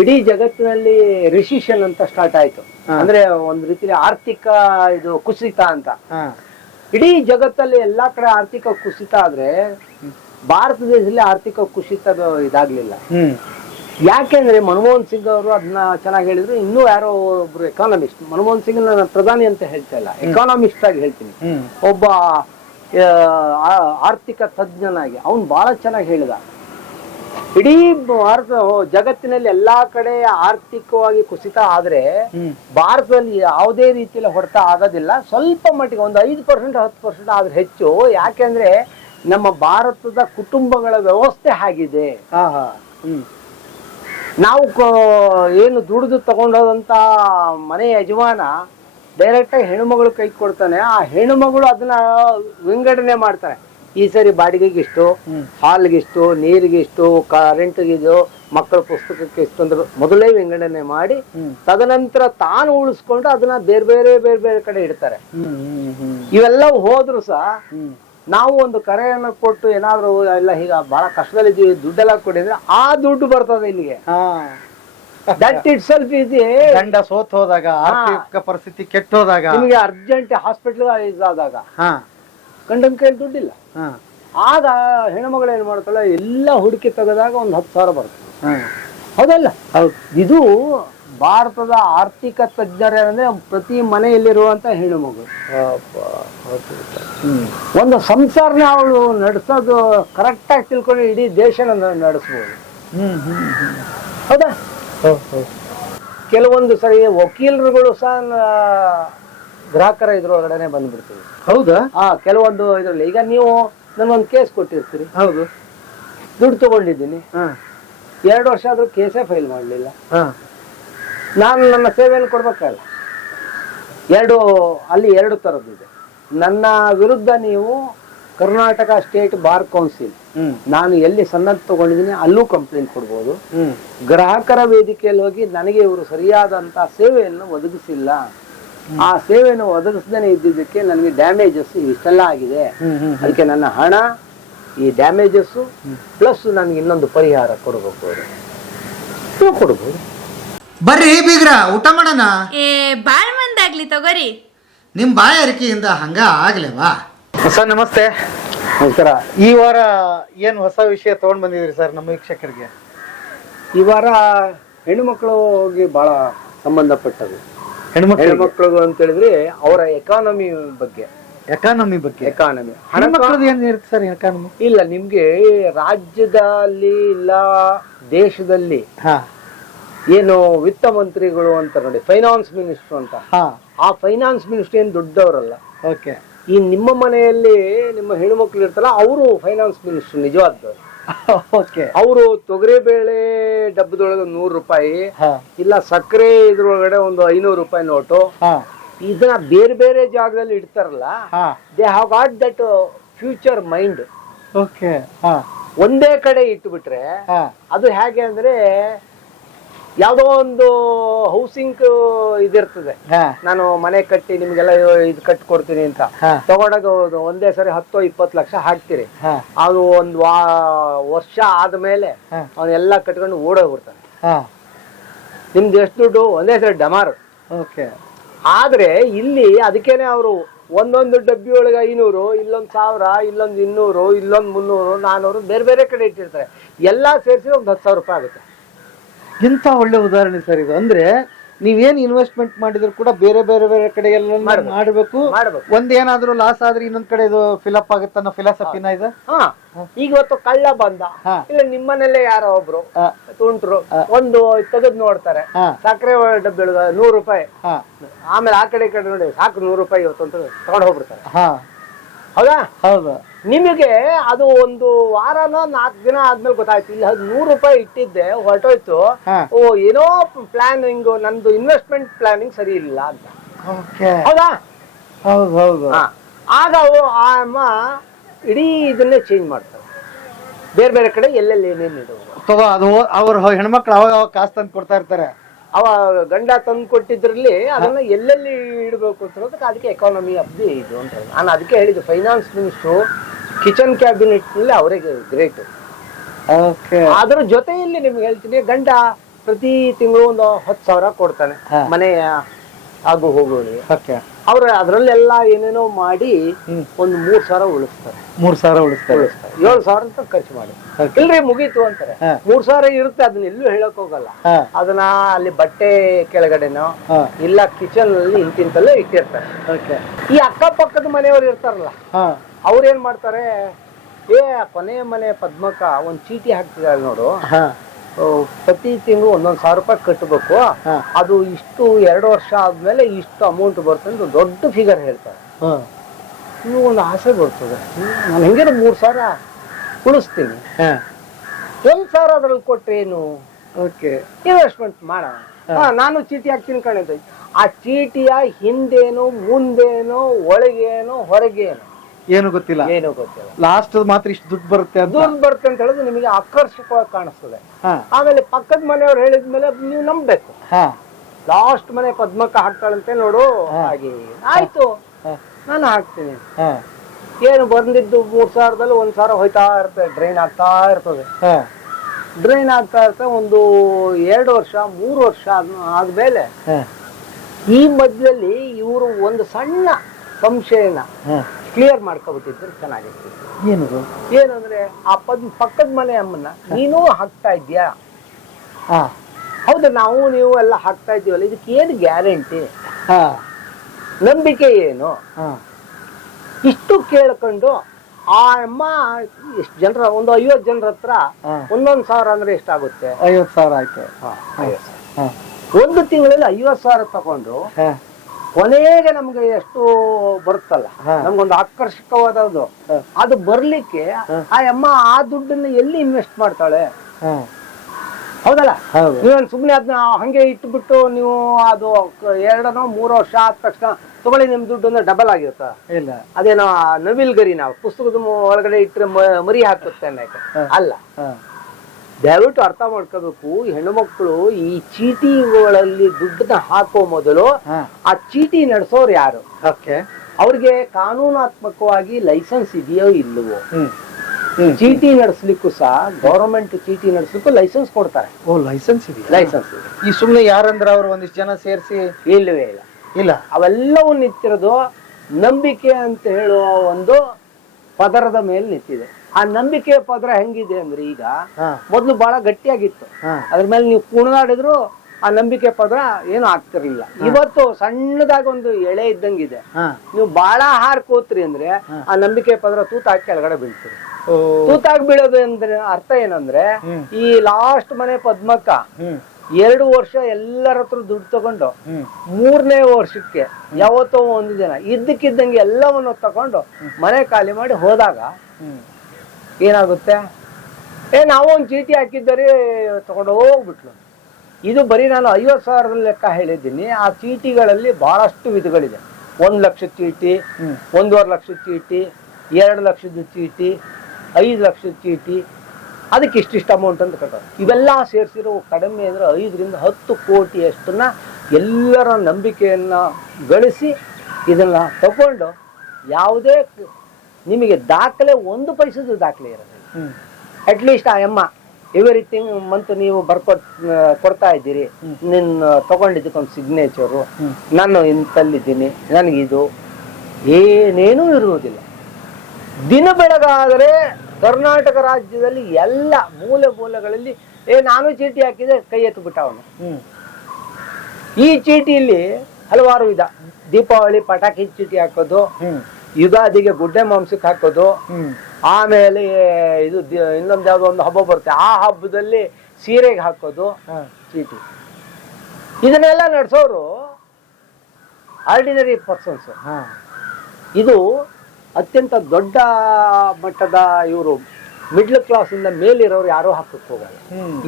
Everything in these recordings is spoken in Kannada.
ಇಡೀ ಜಗತ್ತಿನಲ್ಲಿ ರಿಸಿಷನ್ ಅಂತ ಸ್ಟಾರ್ಟ್ ಆಯ್ತು. ಅಂದ್ರೆ ಒಂದ್ ರೀತಿಲಿ ಆರ್ಥಿಕ ಇದು ಕುಸಿತ ಅಂತ. ಇಡೀ ಜಗತ್ತಲ್ಲಿ ಎಲ್ಲಾ ಕಡೆ ಆರ್ಥಿಕ ಕುಸಿತ ಆದ್ರೆ ಭಾರತ ದೇಶದಲ್ಲಿ ಆರ್ಥಿಕ ಕುಸಿತ ಇದಾಗ್ಲಿಲ್ಲ. ಯಾಕೆಂದ್ರೆ ಮನಮೋಹನ್ ಸಿಂಗ್ ಅವರು ಅದನ್ನ ಚೆನ್ನಾಗಿ ಹೇಳಿದ್ರು. ಇನ್ನೂ ಯಾರೋ ಒಬ್ರು ಎಕಾನಮಿಸ್ಟ್ ಮನಮೋಹನ್ ಸಿಂಗ್ ನಾನು ಪ್ರಧಾನಿ ಅಂತ ಹೇಳ್ತಾ ಇಲ್ಲ. ಎಕಾನಮಿಸ್ಟ್ ಆಗಿ ಹೇಳ್ತೀನಿ. ಒಬ್ಬ ಆರ್ಥಿಕ ತಜ್ಞನಾಗಿ. ಅವನು ಬಹಳ ಚೆನ್ನಾಗಿ ಹೇಳಿದ. ಇಡೀ ಭಾರತ ಜಗತ್ತಿನಲ್ಲಿ ಎಲ್ಲಾ ಕಡೆ ಆರ್ಥಿಕವಾಗಿ ಕುಸಿತ ಆದ್ರೆ ಭಾರತದಲ್ಲಿ ಯಾವುದೇ ರೀತಿಯಲ್ಲಿ ಹೊಡೆತ ಆಗೋದಿಲ್ಲ. ಸ್ವಲ್ಪ ಮಟ್ಟಿಗೆ ಒಂದು ಐದು ಪರ್ಸೆಂಟ್ ಹತ್ತು ಪರ್ಸೆಂಟ್ ಆದ್ರೆ ಹೆಚ್ಚು. ಯಾಕೆಂದ್ರೆ ನಮ್ಮ ಭಾರತದ ಕುಟುಂಬಗಳ ವ್ಯವಸ್ಥೆ ಆಗಿದೆ. ನಾವು ಏನು ದುಡಿದು ತಗೊಂಡೋದಂತ ಮನೆ ಯಜಮಾನ ಡೈರೆಕ್ಟ್ ಆಗಿ ಹೆಣ್ಮಗಳು ಕೈ ಕೊಡ್ತಾನೆ. ಆ ಹೆಣ್ಣುಮಗಳು ಅದನ್ನ ವಿಂಗಡಣೆ ಮಾಡ್ತಾನೆ ಈ ಸರಿ ಬಾಡಿಗೆಗೆ ಇಷ್ಟು ಹ್ಮ್. ಹಾಲ್ಗೆ ಇಷ್ಟು ನೀರಿಗೆ ಇಷ್ಟು ಕರೆಂಟ್ಗೆ ಇದು ಮಕ್ಕಳ ಪುಸ್ತಕಕ್ಕೆ ಇಷ್ಟು ಅಂದ್ರೆ ಮೊದಲೇ ವಿಂಗಡಣೆ ಮಾಡಿ ತದನಂತರ ತಾನು ಉಳಿಸ್ಕೊಂಡು ಅದನ್ನ ಬೇರೆ ಬೇರೆ ಬೇರೆ ಬೇರೆ ಕಡೆ ಇಡ್ತಾರೆ. ಇವೆಲ್ಲ ಹೋದ್ರು ಸಹ ನಾವು ಒಂದು ಕರೆಯನ್ನು ಕೊಟ್ಟು ಏನಾದ್ರು ಎಲ್ಲ ಈಗ ಬಹಳ ಕಷ್ಟದಲ್ಲಿದ್ದೀವಿ ದುಡ್ಡೆಲ್ಲ ಕೊಡಿದ್ರೆ ಆ ದುಡ್ಡು ಬರ್ತದೆ ಇಲ್ಲಿಗೆ. ಹಾ. ದಟ್ ಇಟ್ ಸೆಲ್ಫ್ ಇದೆ ಗಂಡ ಸೋತ್ ಹೋದಾಗ ಆರ್ಥಿಕ ಪರಿಸ್ಥಿತಿ ಕೆಟ್ಟ ಹೋದಾಗ ನಿಮಗೆ ಅರ್ಜೆಂಟ್ ಹಾಸ್ಪಿಟಲ್ ಇದಾದಾಗ. ಹಾ. ಗಂಡನ ಕೈಯಲ್ಲಿ ದುಡ್ಡಿಲ್ಲ. ಹಾ. ಆಗ ಹೆಣ್ಮಗಳು ಏನ್ ಮಾಡ್ತಾಳೆ ಎಲ್ಲ ಹುಡುಕಿ ತೆಗೆದಾಗ ಒಂದು ಹತ್ತು ಸಾವಿರ ಬರ್ತದೆ ಹೌದಲ್ಲ? ಹೌದು. ಇದು ಭಾರತದ ಆರ್ಥಿಕ ತಜ್ಞರೇನಂದ್ರೆ ಪ್ರತಿ ಮನೆಯಲ್ಲಿರುವಂತ ಹೆಣ್ಣುಮಗಳು ಮಗು ಒಂದು ಸಂಸಾರನ ಅವಳು ನಡೆಸೋದು ಕರೆಕ್ಟ್ ಆಗಿ ತಿಳ್ಕೊಂಡು ಇಡೀ ದೇಶನ ನಡೆಸ್ಬೋದು. ಹೌದಾ? ಕೆಲವೊಂದು ಸರಿ ವಕೀಲರುಗಳು ಸಹ ಗ್ರಾಹಕರ ಇದ್ರೊಳಗಡೆ ಬಂದ್ಬಿಡ್ತೀವಿ. ಹೌದಾ? ಆ ಕೆಲವೊಂದು ಇದ್ರಲ್ಲಿ. ಈಗ ನೀವು ನನ್ಗೊಂದು ಕೇಸ್ ಕೊಟ್ಟಿರ್ತೀರಿ. ಹೌದು. ದುಡ್ಡು ತಗೊಂಡಿದ್ದೀನಿ. ಹಾ. ಎರಡು ವರ್ಷ ಆದ್ರೂ ಕೇಸೇ ಫೈಲ್ ಮಾಡಲಿಲ್ಲ. ಹಾ. ನಾನು ನನ್ನ ಸೇವೆಯನ್ನು ಕೊಡ್ಬೇಕಲ್ಲ ಎರಡು ಅಲ್ಲಿ ಎರಡು ಥರದ್ದಿದೆ ನನ್ನ ವಿರುದ್ಧ ನೀವು ಕರ್ನಾಟಕ ಸ್ಟೇಟ್ ಬಾರ್ ಕೌನ್ಸಿಲ್ ನಾನು ಎಲ್ಲಿ ಸನ್ನದ್ಧ ತಗೊಂಡಿದ್ದೀನಿ ಅಲ್ಲೂ ಕಂಪ್ಲೇಂಟ್ ಕೊಡ್ಬೋದು. ಗ್ರಾಹಕರ ವೇದಿಕೆಯಲ್ಲಿ ಹೋಗಿ ನನಗೆ ಇವರು ಸರಿಯಾದಂತ ಸೇವೆಯನ್ನು ಒದಗಿಸಿಲ್ಲ. ಆ ಸೇವೆಯನ್ನು ಒದಗಿಸದೇ ಇದ್ದಿದ್ದಕ್ಕೆ ನನಗೆ ಡ್ಯಾಮೇಜಸ್ ಇಷ್ಟೆಲ್ಲ ಆಗಿದೆ. ಅದಕ್ಕೆ ನನ್ನ ಹಣ ಈ ಡ್ಯಾಮೇಜಸ್ ಪ್ಲಸ್ ನನಗೆ ಇನ್ನೊಂದು ಪರಿಹಾರ ಕೊಡಬೇಕು ಕೊಡ್ಬೋದು. ಬರ್ರಿ ಬೀಗ್ರ ಊಟ ಮಾಡೋಣ? ಏ ಬಾಳ್ ಮಂದಾಗ್ಲಿ ತಗೋರಿ. ನಿಮ್ಮ ಬಾಯಾರಿಕೆಯಿಂದ ಹಂಗ ಆಗ್ಲೇವಾ? ಸರ್ ನಮಸ್ತೆ. ನಮಸ್ಕಾರ. ಈ ವಾರ ಏನ್ ಹೊಸ ವಿಷಯ ತಗೊಂಡ್ ಬಂದಿದ್ರಿ ಸರ್ ನಮ್ಮ ವೀಕ್ಷಕರಿಗೆ? ಈ ವಾರ ಹೆಣ್ಣು ಮಕ್ಕಳು ಬಹಳ ಸಂಬಂಧಪಟ್ಟದು ಹೆಣ್ಮಕ್ಳು ಹೆಣ್ಮಕ್ಳು ಅಂತ ಹೇಳಿದ್ರೆ ಅವರ ಎಕಾನಮಿ ಬಗ್ಗೆ. ಎಕಾನಮಿ ಬಗ್ಗೆ. ಎಕಾನಮಿ ಏನ್ ಇರುತ್ತೆ ಸರ್ ಎಕಾನಮಿ ಇಲ್ಲ ನಿಮ್ಗೆ ರಾಜ್ಯದಲ್ಲಿ ಇಲ್ಲ ದೇಶದಲ್ಲಿ ಏನು ವಿತ್ತ ಮಂತ್ರಿಗಳು ಅಂತ ನೋಡಿ ಫೈನಾನ್ಸ್ ಮಿನಿಸ್ಟರ್ ಅಂತ. ಆ ಫೈನಾನ್ಸ್ ಮಿನಿಸ್ಟರ್ ಏನು ದೊಡ್ಡವರಲ್ಲ. ಓಕೆ. ಈ ನಿಮ್ಮ ಮನೆಯಲ್ಲಿ ನಿಮ್ಮ ಹೆಣ್ಮಕ್ಳು ಇರ್ತಾರಲ್ಲ ಅವರು ಫೈನಾನ್ಸ್ ಮಿನಿಸ್ಟರ್ ನಿಜವಾದವ್ರು ಓಕೆ ಅವರು ತೊಗರಿಬೇಳೆ ಡಬ್ಬದೊಳಗೆ ನೂರು ರೂಪಾಯಿ ಇಲ್ಲ ಸಕ್ಕರೆ ಇದ್ರೊಳಗಡೆ ಒಂದು ಐನೂರು ರೂಪಾಯಿ ನೋಟು. ಇದನ್ನ ಬೇರೆ ಬೇರೆ ಜಾಗದಲ್ಲಿ ಇಡ್ತಾರಲ್ಲ they have got that future mind. Okay ಒಂದೇ ಕಡೆ ಇಟ್ಬಿಟ್ರೆ ಅದು ಹೇಗೆ ಅಂದ್ರೆ ಯಾವುದೋ ಒಂದು ಹೌಸಿಂಗ್ ಇದಿರ್ತದೆ. ನಾನು ಮನೆ ಕಟ್ಟಿ ನಿಮ್ಗೆಲ್ಲ ಇದು ಕಟ್ಟ ಕೊಡ್ತೀನಿ ಅಂತ ತಗೊಂಡಾಗ ಒಂದು ಸರಿ ಹತ್ತು ಇಪ್ಪತ್ತು ಲಕ್ಷ ಹಾಕ್ತೀರಿ. ಅದು ಒಂದ್ ವಾ ವರ್ಷ ಆದ್ಮೇಲೆ. ಅವನ್ನೆಲ್ಲ ಕಟ್ಕೊಂಡು ಓಡೋಗ್ಬಿಡ್ತಾನೆ. ನಿಮ್ದು ಎಷ್ಟು ದುಡ್ಡು? ಒಂದೇ ಸರಿ ಡಮಾರ್. ಓಕೆ. ಆದ್ರೆ ಇಲ್ಲಿ ಅದಕ್ಕೇನೆ ಅವರು ಒಂದೊಂದು ಡಬ್ಬಿ ಒಳಗೆ ಐನೂರು ಇಲ್ಲೊಂದು ಸಾವಿರ ಇಲ್ಲೊಂದು ಇನ್ನೂರು ಇಲ್ಲೊಂದು ಮುನ್ನೂರು ನಾನೂರು ಬೇರೆ ಬೇರೆ ಕಡೆ ಇಟ್ಟಿರ್ತಾರೆ. ಎಲ್ಲಾ ಸೇರಿಸಿ ಒಂದು ಹತ್ತು ಸಾವಿರ ರೂಪಾಯಿ ಆಗುತ್ತೆ. ಎಂತ ಒಳ್ಳೆ ಉದಾಹರಣೆ ಸರ್ ಇದು. ಅಂದ್ರೆ ನೀವೇನ್ ಇನ್ವೆಸ್ಟ್ಮೆಂಟ್ ಮಾಡಿದ್ರು ಕೂಡ ಬೇರೆ ಬೇರೆ ಬೇರೆ ಕಡೆ ಎಲ್ಲ ಮಾಡ್ಬೇಕು. ಒಂದೇನಾದ್ರೂ ಲಾಸ್ ಆದ್ರೆ ಇನ್ನೊಂದ್ ಕಡೆ ಇದು ಫಿಲಪ್ ಆಗುತ್ತೆ ಅನ್ನೋ ಫಿಲಾಸಫಿನ ಇದು? ಹಾ. ಈಗ ಇವತ್ತು ಕಳ್ಳ ಬಂದ. ಇಲ್ಲ ನಿಮ್ಮನೆಲ್ಲೇ ಯಾರೋ ಒಬ್ರು ತುಂಟ್ರು ಒಂದು ತೆಗೆದ್ ನೋಡ್ತಾರೆ. ಸಕ್ಕರೆ ಡಬ್ಬಿ ನೂರು ರೂಪಾಯಿ. ಆಮೇಲೆ ಆ ಕಡೆ ಈ ಕಡೆ ನೋಡಿ ಸಾಕು ನೂರು ರೂಪಾಯಿ ಇವತ್ತು ಅಂತ ತಗೊಂಡ್ ಹೋಗ್ಬಿಡ್ತಾರೆ. ಹಾ. ಹೌದಾ? ಹೌದು. ನಿಮಗೆ ಅದು ಒಂದು ವಾರನೋ ನಾಲ್ಕು ದಿನ ಆದ್ಮೇಲೆ ಗೊತ್ತಾಯ್ತು. ಇಲ್ಲಿ ಅದು ನೂರು ರೂಪಾಯಿ ಇಟ್ಟಿದ್ದೆ ಹೊರಟೋಯ್ತು. ಹಾ. ಓ ಏನೋ ಪ್ಲಾನಿಂಗ್ ನಂದು ಇನ್ವೆಸ್ಟ್ಮೆಂಟ್ ಪ್ಲಾನಿಂಗ್ ಸರಿ ಇಲ್ಲ ಅಂತ. ಓಕೆ. ಹೌದಾ? ಹೌದು ಹೌದು. ಹಾ. ಆಗ ಅವು ಆ ಅಮ್ಮ ಇಡೀ ಇದನ್ನೇ ಚೇಂಜ್ ಮಾಡ್ತಾರೆ. ಬೇರೆ ಬೇರೆ ಕಡೆ ಎಲ್ಲೆಲ್ಲಿ ಏನೇನು ಇಡೋದು ತಗೋ ಅದು ಅವ್ರ ಹೆಣ್ಮಕ್ಳು ಅವಾಗ ಅವಾಗ ಕಾಸು ತಂದು ಕೊಡ್ತಾ ಇರ್ತಾರೆ. ಅವ ಗಂಡ ತಂದು ಕೊಟ್ಟಿದ್ರಲ್ಲಿ ಅದನ್ನ ಎಲ್ಲೆಲ್ಲಿ ಇಡಬೇಕು ಅಂತ ಹೇಳೋದಕ್ಕೆ ಅದಕ್ಕೆ ಎಕಾನಮಿ ಆಫ್ ದಿ ಇದು ಅಂತ ಹೇಳಿ. ನಾನು ಅದಕ್ಕೆ ಹೇಳಿದ್ದು ಫೈನಾನ್ಸ್ ಮಿನಿಸ್ಟ್ರು ಕಿಚನ್ ಕ್ಯಾಬಿನೆಟ್ನಲ್ಲಿ ಅವರಿಗೆ ಗ್ರೇಟ್ ಓಕೆ ಅದ್ರ ಜೊತೆಯಲ್ಲಿ ನಿಮ್ಗೆ ಹೇಳ್ತೀನಿ ಗಂಡ ಪ್ರತಿ ತಿಂಗಳು ಒಂದು ಹತ್ತು ಸಾವಿರ ಕೊಡ್ತಾನೆ. ಮನೆಯ ಆಗು ಹೋಗೋರಿಗೆ ಓಕೆ ಅವ್ರು ಅದ್ರಲ್ಲೆಲ್ಲ ಏನೇನೋ ಮಾಡಿ. ಒಂದು ಮೂರ್ ಸಾವಿರ ಉಳಿಸ್ತಾರೆ. ಮೂರ್ ಸಾವಿರ ಉಳಿಸ್ತಾರೆ. ಏಳು ಸಾವಿರ ಅಂತ ಖರ್ಚು ಮಾಡಿ. ಇಲ್ರಿ ಮುಗೀತು ಅಂತಾರೆ. ಮೂರ್ ಸಾವಿರ ಇರುತ್ತೆ ಅದನ್ನ ಎಲ್ಲೂ ಹೇಳಕ್ ಹೋಗಲ್ಲ. ಅದನ್ನ ಅಲ್ಲಿ ಬಟ್ಟೆ ಕೆಳಗಡೆನೋ ಇಲ್ಲ ಕಿಚನ್ ಅಲ್ಲಿ ಇಂತಿಂತಲ್ಲೇ ಇಟ್ಟಿರ್ತಾರೆ. ಈ ಅಕ್ಕಪಕ್ಕದ ಮನೆಯವ್ರು ಇರ್ತಾರಲ್ಲ ಅವ್ರೇನ್ ಮಾಡ್ತಾರೆ ಏ ಕೊನೆಯ ಮನೆ ಪದ್ಮಕ್ಕ ಒಂದ್ ಚೀಟಿ ಹಾಕ್ತಿದ್ದಾರೆ ನೋಡು. ಪ್ರತಿ ತಿಂಗಳು ಒಂದೊಂದು ಸಾವಿರ ರೂಪಾಯಿ ಕಟ್ಟಬೇಕು ಅದು ಇಷ್ಟು ಎರಡು ವರ್ಷ ಆದ್ಮೇಲೆ ಇಷ್ಟು ಅಮೌಂಟ್ ಬರ್ತದೆ ಅಂತ ದೊಡ್ಡ ಫಿಗರ್ ಹೇಳ್ತಾರೆ. ನೀವು ಒಂದು ಆಸೆ ಬರ್ತದೆ. ನಾನು ಹೆಂಗೇನು ಮೂರು ಸಾವಿರ ಉಳಿಸ್ತೀನಿ. ಒಂದು ಸಾವಿರ ಅದ್ರಲ್ಲಿ ಕೊಟ್ಟರೇನು ಏನು? ಓಕೆ ಇನ್ವೆಸ್ಟ್ಮೆಂಟ್ ಮಾಡೋಣ ನಾನು ಚೀಟಿ ಹಾಕ್ತೀನಿ ಕಣೆ ಆ ಚೀಟಿಯ ಹಿಂದೇನು ಮುಂದೇನು ಒಳಗೇನು ಹೊರಗೇನು. ಏನು ಗೊತ್ತಿಲ್ಲ. ಏನು ಗೊತ್ತಿಲ್ಲ. ಲಾಸ್ಟ್ ಮಾತ್ರ ಇಷ್ಟು ದುಡ್ಡು ಬರುತ್ತೆ ಅದು ದುಡ್ಡು ಬರುತ್ತೆ ಅಂತ ಹೇಳಿದ್ರೆ ನಿಮಗೆ ಆಕರ್ಷಕವಾಗಿ ಕಾಣಿಸ್ತದೆ. ಆಮೇಲೆ ಪಕ್ಕದ ಮನೆಯವ್ರು ಹೇಳಿದ ಮೇಲೆ ನೀವು ನಂಬಬೇಕು. ಹಾ. ಲಾಸ್ಟ್ ಮನೆ ಪದ್ಮಕ್ಕ ಹಾಕ್ತಾಳಂತೆ ನೋಡು. ಹಾಗೆ. ಆಯ್ತು. ನಾನು ಹಾಕ್ತೀನಿ. ಹಾ. ಏನು ಬಂದಿದ್ದು ಮೂರ್ ಸಾವಿರದಲ್ಲಿ ಒಂದ್ ಸಾವಿರ ಹೋಯ್ತಾ ಇರ್ತದೆ ಡ್ರೈನ್ ಆಗ್ತಾ ಇರ್ತದೆ. ಹಾ. ಡ್ರೈನ್ ಆಗ್ತಾ ಇರ್ತದೆ ಒಂದು ಎರಡು ವರ್ಷ ಮೂರು ವರ್ಷ ಆದ್- ಆದ್ಮೇಲೆ ಈ ಮಧ್ಯದಲ್ಲಿ ಇವರು ಒಂದು ಸಣ್ಣ ಸಂಶಯನ ಹಾ. ಕ್ಲಿಯರ್ ಮಾಡ್ಕೊಬಿಟ್ಟಿದ್ರೆ ಚೆನ್ನಾಗಿತ್ತು. ಏನದು? ಏನಂದ್ರೆ ಆ ಪದ್ ಪಕ್ಕದ ಮನೆ ಅಮ್ಮನ ನೀನು ಹಾಕ್ತಾ ಇದ್ಯಾ? ಹಾ. ಹೌದು ನಾವು ನೀವು ಎಲ್ಲ ಹಾಕ್ತಾ ಇದೀವಲ್ಲ ಇದಕ್ಕೆ ಏನು ಗ್ಯಾರಂಟಿ? ಹಾ. ನಂಬಿಕೆ ಏನು? ಹಾ. ಇಷ್ಟು ಕೇಳ್ಕೊಂಡು ಆ ಅಮ್ಮ ಎಷ್ಟು ಜನರ ಒಂದು ಐವತ್ತು ಜನರ ಹತ್ರ ಹಾ. ಒಂದೊಂದು ಸಾವಿರ ಅಂದ್ರೆ ಎಷ್ಟಾಗುತ್ತೆ ಐವತ್ತು ಸಾವಿರ ಆಯ್ತು. ಐವತ್ತು ಸಾವಿರ. ಹಾ. ಒಂದು ತಿಂಗಳಲ್ಲಿ ಐವತ್ತು ಸಾವಿರ ತಗೊಂಡು ಹಾ. ಕೊನೆಗೆ ನಮ್ಗೆ ಎಷ್ಟು ಬರುತ್ತಲ್ಲ. ನಮ್ಗೊಂದು ಆಕರ್ಷಕವಾದದ್ದು. ಅದು ಬರ್ಲಿಕ್ಕೆ ಆ ಅಮ್ಮ ಆ ದುಡ್ಡನ್ನ ಎಲ್ಲಿ ಇನ್ವೆಸ್ಟ್ ಮಾಡ್ತಾಳೆ? ಹೌದಲ್ಲ? ಹೌದು. ನೀವೇನು ಸುಮ್ಮನೆ ಅದನ್ನ ಹಂಗೆ ಇಟ್ಬಿಟ್ಟು ನೀವು ಅದು ಎರಡನೋ ಮೂರು ವರ್ಷ ಆದ ತಕ್ಷಣ ತಗೊಳ್ಳಿ ನಿಮ್ ದುಡ್ಡು ಡಬಲ್ ಆಗಿರುತ್ತ? ಇಲ್ಲ. ಅದೇನೋ ನವಿಲ್ ಗರಿ ನಾವು. ಪುಸ್ತಕದ ಒಳಗಡೆ ಇಟ್ಟರೆ ಮರಿ ಹಾಕುತ್ತೆ ಅನ್ನಕ್ಕೆ. ಅಲ್ಲ. ದಯವಿಟ್ಟು ಅರ್ಥ ಮಾಡ್ಕೋಬೇಕು ಹೆಣ್ಣು ಮಕ್ಕಳು ಈ ಚೀಟಿಗಳಲ್ಲಿ ದುಡ್ಡನ್ನ ಹಾಕೋ ಮೊದಲು ಆ ಚೀಟಿ ನಡೆಸೋರು ಯಾರು? ಓಕೆ. ಅವ್ರಿಗೆ ಕಾನೂನಾತ್ಮಕವಾಗಿ ಲೈಸೆನ್ಸ್ ಇದೆಯೋ ಇಲ್ಲವೋ? ಚೀಟಿ ನಡೆಸ್ಲಿಕ್ಕೂ ಸಹ ಗೌರ್ಮೆಂಟ್ ಚೀಟಿ ನಡೆಸ್ಲಿಕ್ಕೂ ಲೈಸೆನ್ಸ್ ಕೊಡ್ತಾರೆ. ಓ ಲೈಸೆನ್ಸ್ ಇದೆಯಾ? ಲೈಸೆನ್ಸ್ ಈ ಸುಮ್ಮನೆ ಯಾರಂದ್ರೆ ಅವ್ರು ಒಂದಿಷ್ಟು ಜನ ಸೇರಿಸಿ? ಇಲ್ಲವೇ ಇಲ್ಲ. ಇಲ್ಲ. ಅವೆಲ್ಲವೂ ನಿಂತಿರೋದು ನಂಬಿಕೆ ಅಂತ ಹೇಳುವ ಒಂದು ಪದರದ ಮೇಲೆ ನಿಂತಿದೆ. ಆ ನಂಬಿಕೆ ಪದರ ಹೆಂಗಿದೆ ಅಂದ್ರೆ ಈಗ ಮೊದಲು ಬಹಳ ಗಟ್ಟಿಯಾಗಿತ್ತು. ಅದ್ರ ಮೇಲೆ ನೀವು ಕುಣಿದಾಡಿದ್ರು ಆ ನಂಬಿಕೆ ಪದರ ಏನು ಆಗ್ತಿರ್ಲಿಲ್ಲ. ಇವತ್ತು ಸಣ್ಣದಾಗಿ ಒಂದು ಎಳೆ ಇದ್ದಂಗಿದೆ. ನೀವು ಬಹಳ ಹಾರ್ ಕೂತ್ರಿ ಅಂದ್ರೆ ಆ ನಂಬಿಕೆ ಪದರ ತೂತಾಗಿ ಕೆಳಗಡೆ ಬೀಳ್ತೀರಿ ತೂತಾಗಿ ಬೀಳೋದು ಅಂದ್ರೆ ಅರ್ಥ ಏನಂದ್ರೆ. ಈ ಲಾಸ್ಟ್ ಮನೆ ಪದ್ಮಕ್ಕ ಎರಡು ವರ್ಷ ಎಲ್ಲರ ಹತ್ರ ದುಡ್ಡು ತಗೊಂಡು ಮೂರನೇ ವರ್ಷಕ್ಕೆ ಯಾವತ್ತೋ ಒಂದು ದಿನ ಇದ್ದಕ್ಕಿದ್ದಂಗೆ ಎಲ್ಲವನ್ನು ತಗೊಂಡು ಮನೆ ಖಾಲಿ ಮಾಡಿ ಹೋದಾಗ ಏನಾಗುತ್ತೆ? ಏ ನಾವು ಒಂದು ಚೀಟಿ ಹಾಕಿದ್ದರೆ ತಗೊಂಡು ಹೋಗ್ಬಿಟ್ಲು. ಇದು ಬರೀ ನಾನು ಐವತ್ತು ಸಾವಿರದ ಲೆಕ್ಕ ಹೇಳಿದ್ದೀನಿ. ಆ ಚೀಟಿಗಳಲ್ಲಿ ಬಹಳಷ್ಟು ವಿಧಗಳಿದೆ. ಒಂದು ಲಕ್ಷದ ಚೀಟಿ. ಒಂದೂವರೆ ಲಕ್ಷದ ಚೀಟಿ ಎರಡು ಲಕ್ಷದ ಚೀಟಿ ಐದು ಲಕ್ಷದ ಚೀಟಿ ಅದಕ್ಕೆ ಇಷ್ಟಿಷ್ಟು ಅಮೌಂಟ್ ಅಂತ ಕಟ್ಟೋದು. ಇವೆಲ್ಲ ಸೇರಿಸಿರೋ ಕಡಿಮೆ ಅಂದರೆ ಐದರಿಂದ ಹತ್ತು ಕೋಟಿಯಷ್ಟನ್ನು ಎಲ್ಲರ ನಂಬಿಕೆಯನ್ನು ಗಳಿಸಿ ಇದನ್ನು ತಗೊಂಡು ಯಾವುದೇ ನಿಮಗೆ ದಾಖಲೆ ಒಂದು ಪೈಸದ ದಾಖಲೆ ಇರೋದು ಅಟ್ಲೀಸ್ಟ್ ಆ ಅಮ್ಮ ಎವ್ರಿಥಿಂಗ್ ಮಂತ್ ನೀವು ಬರ್ಕೊಟ್ ಕೊಡ್ತಾ ಇದ್ದೀರಿ. ನಿನ್ನ ತಗೊಂಡಿದ್ದಕ್ಕೊಂದು ಸಿಗ್ನೇಚರು. ನಾನು ಇಂತಲ್ಲಿದ್ದೀನಿ, ನನಗಿದು ಏನೇನೂ ಇರುವುದಿಲ್ಲ. ದಿನ ಬೆಳಗಾದರೆ ಕರ್ನಾಟಕ ರಾಜ್ಯದಲ್ಲಿ ಎಲ್ಲ ಮೂಲೆ ಮೂಲೆಗಳಲ್ಲಿ ಏ, ನಾನು ಚೀಟಿ ಹಾಕಿದೆ ಕೈ ಎತ್ತು ಅವನು ಈ ಚೀಟಿಯಲ್ಲಿ ಹಲವಾರು ವಿಧ. ದೀಪಾವಳಿ, ಪಟಾಕಿ ಚೀಟಿ ಹಾಕೋದು ಯುಗಾದಿಗೆ ಗುಡ್ಡೆ ಮಾಂಸಕ್ಕೆ ಹಾಕೋದು. ಆಮೇಲೆ ಇದು ಇನ್ನೊಂದು ಯಾವುದೋ ಒಂದು ಹಬ್ಬ ಬರುತ್ತೆ. ಆ ಹಬ್ಬದಲ್ಲಿ ಸೀರೆಗೆ ಹಾಕೋದು ಚೀಟಿ ಇದನ್ನೆಲ್ಲ ನಡೆಸೋರು ಆರ್ಡಿನರಿ ಪರ್ಸನ್ಸ್ ಹಾ. ಇದು ಅತ್ಯಂತ ದೊಡ್ಡ ಮಟ್ಟದ ಇವರು ಮಿಡ್ಲ್ ಕ್ಲಾಸ್ ಇಂದ ಮೇಲಿರೋರು ಯಾರೂ ಹಾಕಕ್ಕೆ ಹೋಗಲ್ಲ.